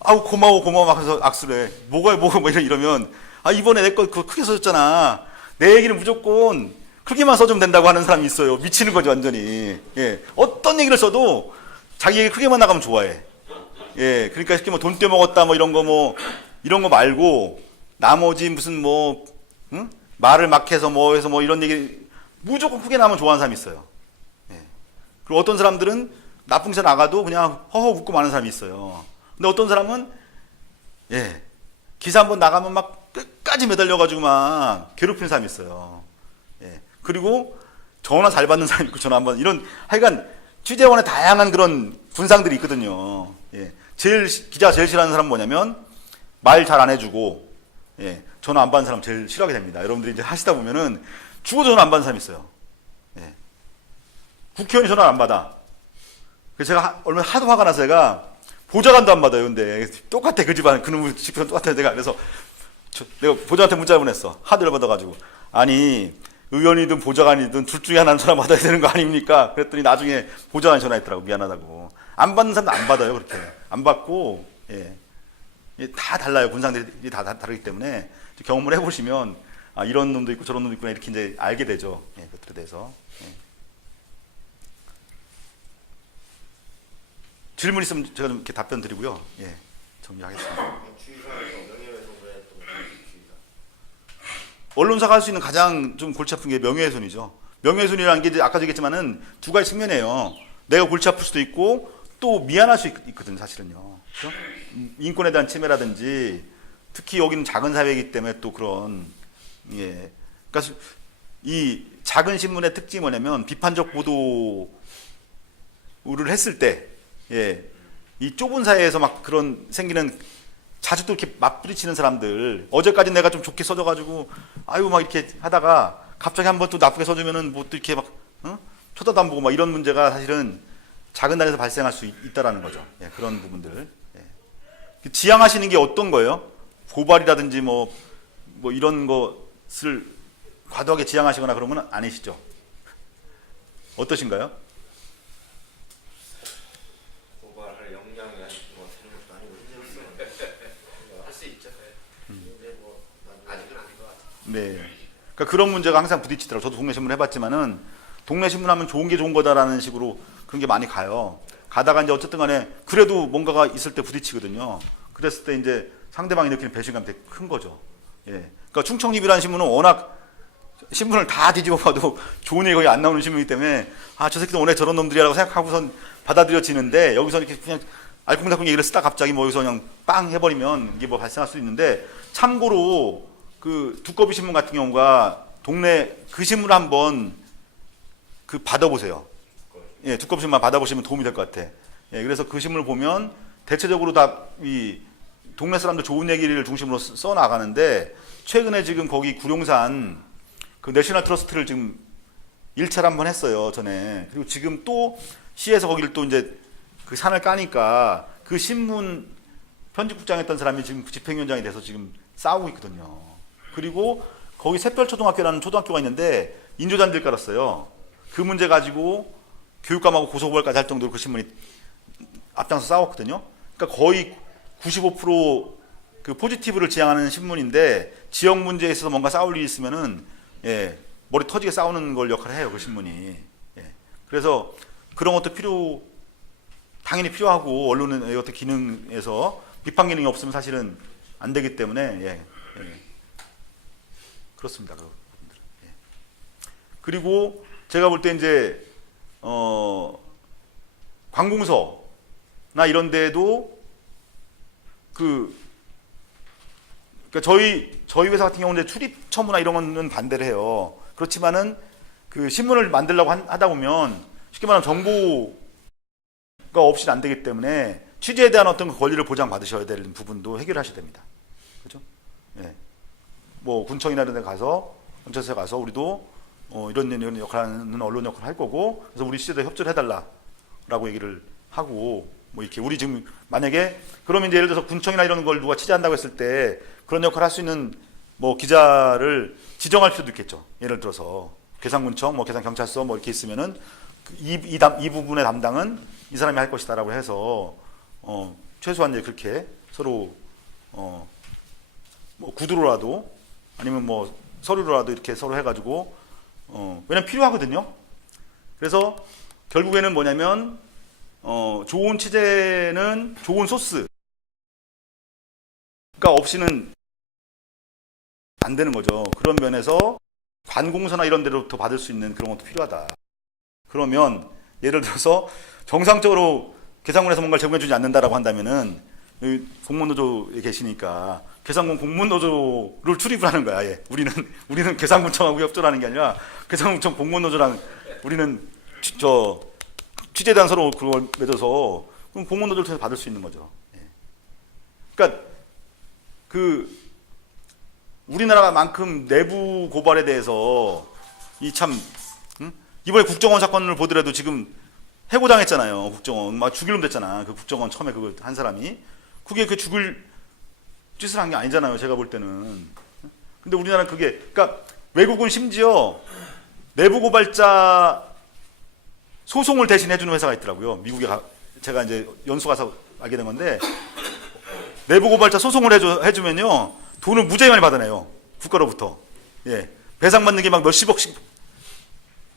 고마워 막 해서 악수를 해. 뭐가 뭐 이러면 이번에 내 거 그거 크게 써줬잖아. 내 얘기는 무조건 크게만 써주면 된다고 하는 사람이 있어요. 미치는 거죠, 완전히. 어떤 얘기를 써도 자기 얘기 크게만 나가면 좋아해. 그러니까 이렇게 뭐 돈 떼먹었다 뭐 이런 거 말고 나머지 무슨 말을 막 해서 뭐 해서 뭐 이런 얘기 무조건 크게 나면 좋아하는 사람이 있어요. 그리고 어떤 사람들은 나쁜 기사 나가도 그냥 허허 웃고 마는 사람이 있어요. 근데 어떤 사람은 기사 한번 나가면 막 끝까지 매달려가지고 막 괴롭히는 사람이 있어요. 그리고 전화 잘 받는 사람이 있고 전화 한번 이런 하여간 취재원의 다양한 그런 군상들이 있거든요. 예. 기자가 제일 싫어하는 사람은 뭐냐면 말 잘 안 해주고, 예. 전화 안 받는 사람 제일 싫어하게 됩니다. 여러분들이 이제 하시다 보면은 죽어도 전화 안 받는 사람이 있어요. 예. 국회의원이 전화를 안 받아. 그래서 제가 얼마 하도 화가 나서 제가 보좌관도 안 받아요. 근데 똑같아. 그 집안 그놈의 집안 똑같아. 내가 그래서 내가 보좌관한테 문자를 보냈어. 하도 열받아가지고. 아니 의원이든 보좌관이든 둘 중에 하나는 전화 받아야 되는 거 아닙니까? 그랬더니 나중에 보좌관이 전화했더라고. 미안하다고. 안 받는 사람도 안 받아요. 그렇게 안 받고. 예. 다 달라요. 군상들이 다 다르기 때문에 경험을 해보시면 아, 이런 놈도 있고 저런 놈도 있구나 이렇게 이제 알게 되죠. 예, 그것들에 대해서. 예. 질문 있으면 제가 좀 이렇게 답변 드리고요. 예, 정리하겠습니다. 주의사에서 명예훼손 외에 또 주의사. 언론사가 할 수 있는 가장 좀 골치 아픈 게 명예훼손이죠. 명예훼손이라는 게 이제 아까 얘기했지만은 두 가지 측면이에요. 내가 골치 아플 수도 있고 또 미안할 수 있거든요, 사실은요. 그렇죠? 인권에 대한 침해라든지 특히 여기는 작은 사회이기 때문에 또 그런 예, 그러니까 이 작은 신문의 특징이 뭐냐면 비판적 보도를 했을 때 예, 이 좁은 사회에서 막 그런 생기는 자주 또 이렇게 맞부딪히는 사람들 어제까지 내가 좀 좋게 써줘가지고 아유 막 이렇게 하다가 갑자기 한번 또 나쁘게 써주면은 뭐 또 이렇게 막 쳐다도 안 보고 막 이런 문제가 사실은 작은 단에서 발생할 수 있다라는 거죠. 예, 그런 부분들 예. 지향하시는 게 어떤 거예요? 고발이라든지 뭐 이런 것을 과도하게 지향하시거나 그런 건 아니시죠? 어떠신가요? 고발할 역량이 뭐 되는 것도 아니고 힘들었어요. 할 수 있죠. 근데 뭐 아직은 아닌 것 같아요. 네. 그러니까 그런 문제가 항상 부딪히더라고요. 저도 동네 신문 해봤지만은 동네 신문 하면 좋은 게 좋은 거다라는 식으로 그런 게 많이 가요. 가다가 이제 어쨌든 간에 그래도 뭔가가 있을 때 부딪히거든요. 그랬을 때 이제 상대방이 느끼는 배신감이 되게 큰 거죠. 예. 그러니까 충청리뷰라는 신문은 워낙 신문을 다 뒤집어 봐도 좋은 얘기 거의 안 나오는 신문이기 때문에 아, 저 새끼들 원래 저런 놈들이라고 생각하고선 받아들여지는데 여기서 이렇게 그냥 알콩달콩 얘기를 쓰다 갑자기 뭐 여기서 그냥 빵 해버리면 이게 뭐 발생할 수 있는데 참고로 그 두꺼비 신문 같은 경우가 동네 그 신문 한번 그 받아보세요. 예, 두꺼비 신문만 받아보시면 도움이 될 것 같아. 예, 그래서 그 신문을 보면 대체적으로 다 이 동네 사람들 좋은 얘기를 중심으로 써 나가는데 최근에 지금 거기 구룡산 그 내셔널 트러스트를 지금 1차를 한번 했어요, 전에. 그리고 지금 또 시에서 거기를 또 이제 그 산을 까니까 그 신문 편집국장 했던 사람이 지금 집행위원장이 돼서 지금 싸우고 있거든요. 그리고 거기 새별초등학교라는 초등학교가 있는데 인조잔디를 깔았어요. 그 문제 가지고 교육감하고 고소고발까지 할 정도로 그 신문이 앞장서 싸웠거든요. 그러니까 거의 95%그 포지티브를 지향하는 신문인데 지역 문제에 있어서 뭔가 싸울 일이 있으면은 예, 머리 터지게 싸우는 걸 역할을 해요, 그 신문이. 예. 그래서 그런 것도 당연히 필요하고 언론은 이것도 기능에서 비판 기능이 없으면 사실은 안 되기 때문에 예. 그렇습니다. 예. 그리고 제가 볼 때 이제 관공서나 이런 데도 그러니까 저희 회사 같은 경우는 출입 처무나 이런 거는 반대를 해요. 그렇지만은 그 신문을 만들려고 하다 보면 쉽게 말하면 정보가 없이는 안 되기 때문에 취재에 대한 어떤 권리를 보장받으셔야 되는 부분도 해결하셔야 됩니다. 그렇죠? 예. 뭐 군청이나 이런 데 가서 경찰서에 가서 우리도 이런 역할하는 언론 역할을 할 거고 그래서 우리 취재도 협조를 해달라라고 얘기를 하고 뭐 이렇게 우리 지금 만약에 그러면 이제 예를 들어서 군청이나 이런 걸 누가 취재한다고 했을 때 그런 역할을 할 수 있는 뭐 기자를 지정할 필요도 있겠죠. 예를 들어서 계산군청, 뭐 계산경찰서 뭐 이렇게 있으면은 이 부분의 담당은 이 사람이 할 것이다라고 해서 최소한 이제 그렇게 서로 뭐 구두로라도 아니면 뭐 서류로라도 이렇게 서로 해가지고 왜냐면 필요하거든요. 그래서 결국에는 뭐냐면 좋은 취재는 좋은 소스가 없이는 안 되는 거죠. 그런 면에서 관공서나 이런 데로부터 받을 수 있는 그런 것도 필요하다. 그러면 예를 들어서 정상적으로 계산군에서 뭔가를 제공해주지 않는다라고 한다면은 공무원노조에 계시니까 계산군 공무원노조를 출입을 하는 거야. 예. 우리는 계산군청하고 협조를 하는 게 아니라 계산군청 공무원노조랑 우리는 취재 단서로 그걸 맺어서 그럼 공무원들 통해서 받을 수 있는 거죠. 예. 그러니까 그 우리나라만큼 내부 고발에 대해서 이 참 이번에 국정원 사건을 보더라도 지금 해고당했잖아요. 국정원 막 죽일 놈 됐잖아. 그 국정원 처음에 그거 한 사람이 그게 그 죽을 짓을 한 게 아니잖아요. 제가 볼 때는. 근데 우리나라는 그게 그러니까 외국은 심지어 내부 고발자 소송을 대신 해주는 회사가 있더라고요. 미국에 제가 이제 연수 가서 알게 된 건데 내부 고발자 소송을 해주면요 돈을 무지하게 많이 받아내요. 국가로부터. 예. 배상받는 게 막 몇십억씩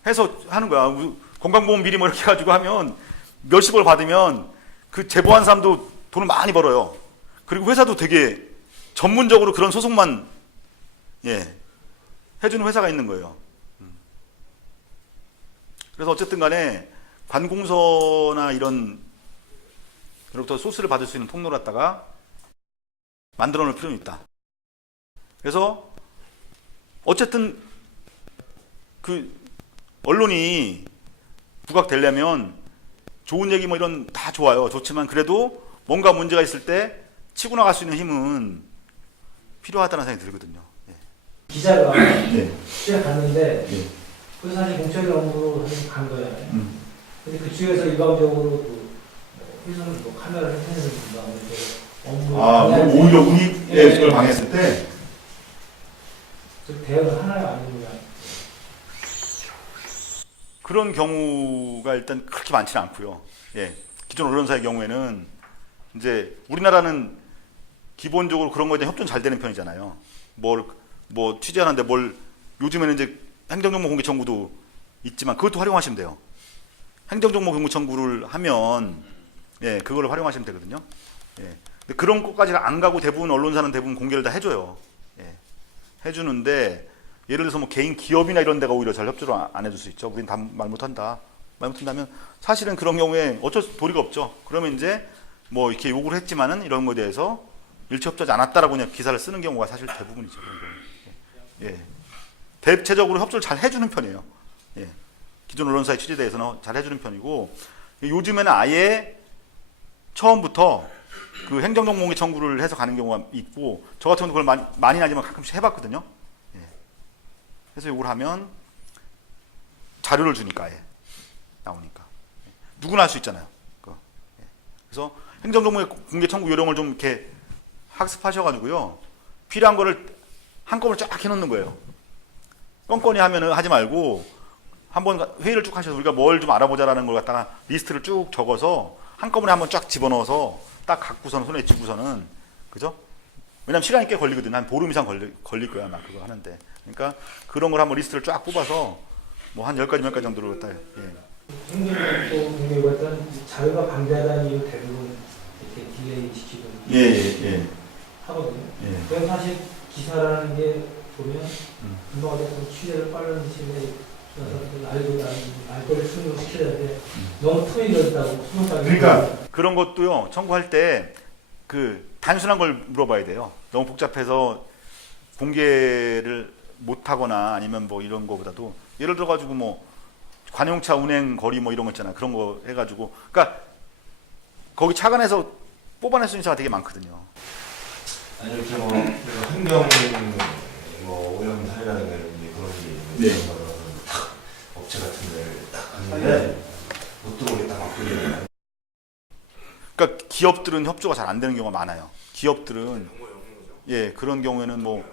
해서 하는 거야. 건강보험 비리 뭐 이렇게 가지고 하면 몇십억을 받으면 그 제보한 사람도 돈을 많이 벌어요. 그리고 회사도 되게 전문적으로 그런 소송만 예, 해주는 회사가 있는 거예요. 그래서 어쨌든 간에 관공서나 이런 그로부터 소스를 받을 수 있는 통로를 갖다가 만들어 놓을 필요는 있다. 그래서 어쨌든 그 언론이 부각되려면 좋은 얘기 뭐 이런 다 좋아요. 좋지만 그래도 뭔가 문제가 있을 때 치고 나갈 수 있는 힘은 필요하다는 생각이 들거든요. 예. 기자가 네. 취재 갔는데 예. 그 사실 공적인 업무로 간 거예요. 근데 그쪽에서 일방적으로 회사는 뭐 카메라를 켜내는가 업무 오히려 우리의 그걸 방해했을 때 대응을 하나요 아니면 그런 경우가 일단 그렇게 많지는 않고요. 예. 기존 언론사의 경우에는 이제 우리나라는 기본적으로 그런 거에 대한 협조는 잘 되는 편이잖아요. 뭐 취재하는데 요즘에는 이제 행정정보 공개 청구도 있지만 그것도 활용하시면 돼요. 행정정보 공개 청구를 하면 예, 그거를 활용하시면 되거든요. 예. 근데 그런 것까지 안 가고 대부분 언론사는 대부분 공개를 다 해줘요. 예. 해주는데 예를 들어서 뭐 개인 기업이나 이런 데가 오히려 잘 협조를 안 해줄 수 있죠. 우린 다 말 못한다. 말 못한다면 사실은 그런 경우에 어쩔 도리가 없죠. 그러면 이제 뭐 이렇게 요구를 했지만은 이런 거에 대해서 일체 협조하지 않았다라고 그냥 기사를 쓰는 경우가 사실 대부분이죠. 그런 경우. 예. 대체적으로 협조를 잘 해주는 편이에요. 예. 기존 언론사의 취재에 대해서는 잘 해주는 편이고 요즘에는 아예 처음부터 그 행정정보 공개 청구를 해서 가는 경우가 있고 저 같은 경우는 그걸 많이 아니면 가끔씩 해봤거든요. 예. 그래서 요걸 하면 자료를 주니까 아예 나오니까 예. 누구나 할 수 있잖아요. 예. 그래서 행정정보 공개 청구 요령을 좀 이렇게 학습하셔가지고요 필요한 거를 한꺼번에 쫙 해놓는 거예요. 껌껌이 하면은 하지 말고 한번 회의를 쭉 하셔서 우리가 뭘 좀 알아보자라는 걸 갖다가 리스트를 쭉 적어서 한꺼번에 한번 쫙 집어넣어서 딱 갖고서는 손에 쥐고서는 그죠? 왜냐면 시간이 꽤 걸리거든. 한 보름 이상 걸릴 거야 아마 그거 하는데. 그러니까 그런 걸 한번 리스트를 쫙 뽑아서 뭐 한 10가지 몇 가지 정도로 딱 예. 행정정보 공개가 어떤 자료가 방대하다는 이유 대부분 이렇게 딜레이 시키고 하거든요. 그래서 사실 기사라는 게 보면 금방 어쨌든 취재를 빠른 시간에 알고를 수능을 시켜야 돼. 너무 틈이 넓다고 그러니까 그런 것도요 청구할 때 그 단순한 걸 물어봐야 돼요. 너무 복잡해서 공개를 못하거나 아니면 뭐 이런 거보다도 예를 들어 가지고 뭐 관용차 운행 거리 뭐 이런 거 있잖아요. 그런 거 해가지고 그러니까 거기 차관에서 뽑아낼 수 있는 차가 되게 많거든요. 아니 이렇게 뭐 환경 뭐 오염 사례라든가 그런 게 있는 업체 같은 데를 딱 갔는데 못 들어오겠다 막 그러잖아요. 그러니까 기업들은 협조가 잘 안 되는 경우가 많아요. 기업들은 예 그런 경우에는 뭐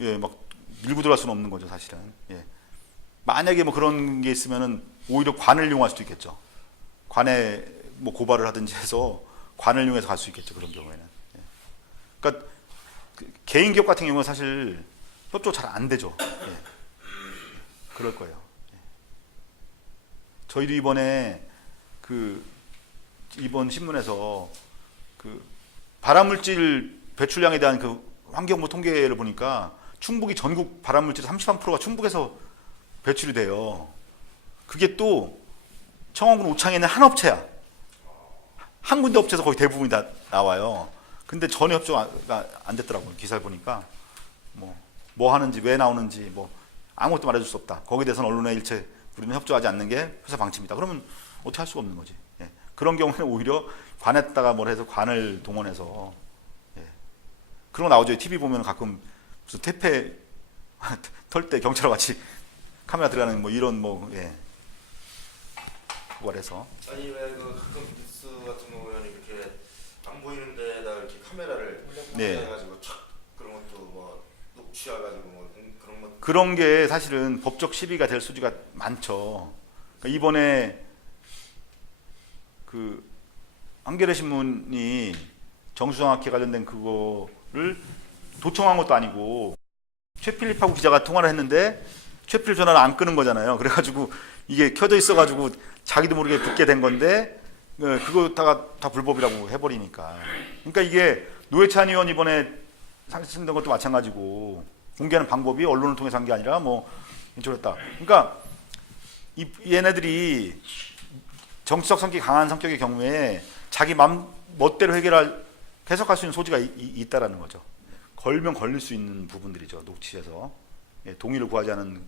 예 막 밀고 들어갈 수는 없는 거죠 사실은. 예 만약에 뭐 그런 게 있으면은 오히려 관을 이용할 수도 있겠죠. 관에 뭐 고발을 하든지 해서 관을 이용해서 갈 수 있겠죠 그런 경우에는. 예. 그러니까 그 개인 기업 같은 경우는 사실 협조 잘 안 되죠. 예. 그럴 거예요. 예. 저희도 이번에 이번 신문에서 그 발암물질 배출량에 대한 그 환경부 통계를 보니까 충북이 전국 발암물질 33%가 충북에서 배출이 돼요. 그게 또 청원군 오창에 있는 한 업체야. 한 군데 업체에서 거의 대부분이 다 나와요. 근데 전혀 협조가 안 됐더라고요. 기사를 보니까 뭐 하는지 왜 나오는지 뭐 아무것도 말해줄 수 없다. 거기에 대해서는 언론에 일체 우리는 협조하지 않는 게 회사 방침이다. 그러면 어떻게 할 수가 없는 거지. 예. 그런 경우는 오히려 관에다가 뭘 해서 관을 동원해서 예. 그런 거 나오죠. TV 보면 가끔 무슨 퇴폐 털 때 경찰과 같이 카메라 들어가는 뭐 이런 뭐 예. 그거래서 아니 왜 그 가끔 뉴스 같은 거 보면 이렇게 안 보이는 데다 이렇게 카메라를 네. 해가지고 촥 그런 것도 뭐 녹취해가지고 뭐 그런 것 그런 게 사실은 법적 시비가 될 소지가 많죠. 그러니까 이번에 그 한겨레 신문이 정수장학회 관련된 그거를 도청한 것도 아니고 최필립하고 기자가 통화를 했는데 최필립 전화를 안 끄는 거잖아요. 그래가지고 이게 켜져 있어가지고 자기도 모르게 붙게 된 건데 그거 다 불법이라고 해버리니까. 그러니까 이게 노회찬 의원 이번에 상승된 것도 마찬가지고 공개하는 방법이 언론을 통해서 한 게 아니라 뭐 인출했다. 그러니까 얘네들이 정치적 성격이 강한 성격의 경우에 자기 멋대로 해석할 수 있는 소지가 있다라는 거죠. 걸면 걸릴 수 있는 부분들이죠. 녹취에서 동의를 구하지 않은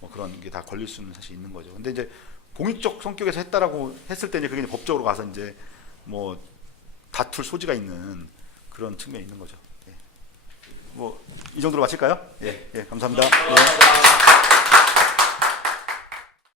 뭐 그런 게 다 걸릴 수는 사실 있는 거죠. 근데 이제 공익적 성격에서 했다라고 했을 때 이제 그게 이제 법적으로 가서 이제 뭐 다툴 소지가 있는 그런 측면이 있는 거죠. 뭐 이 정도로 마칠까요? 예, 감사합니다. 예.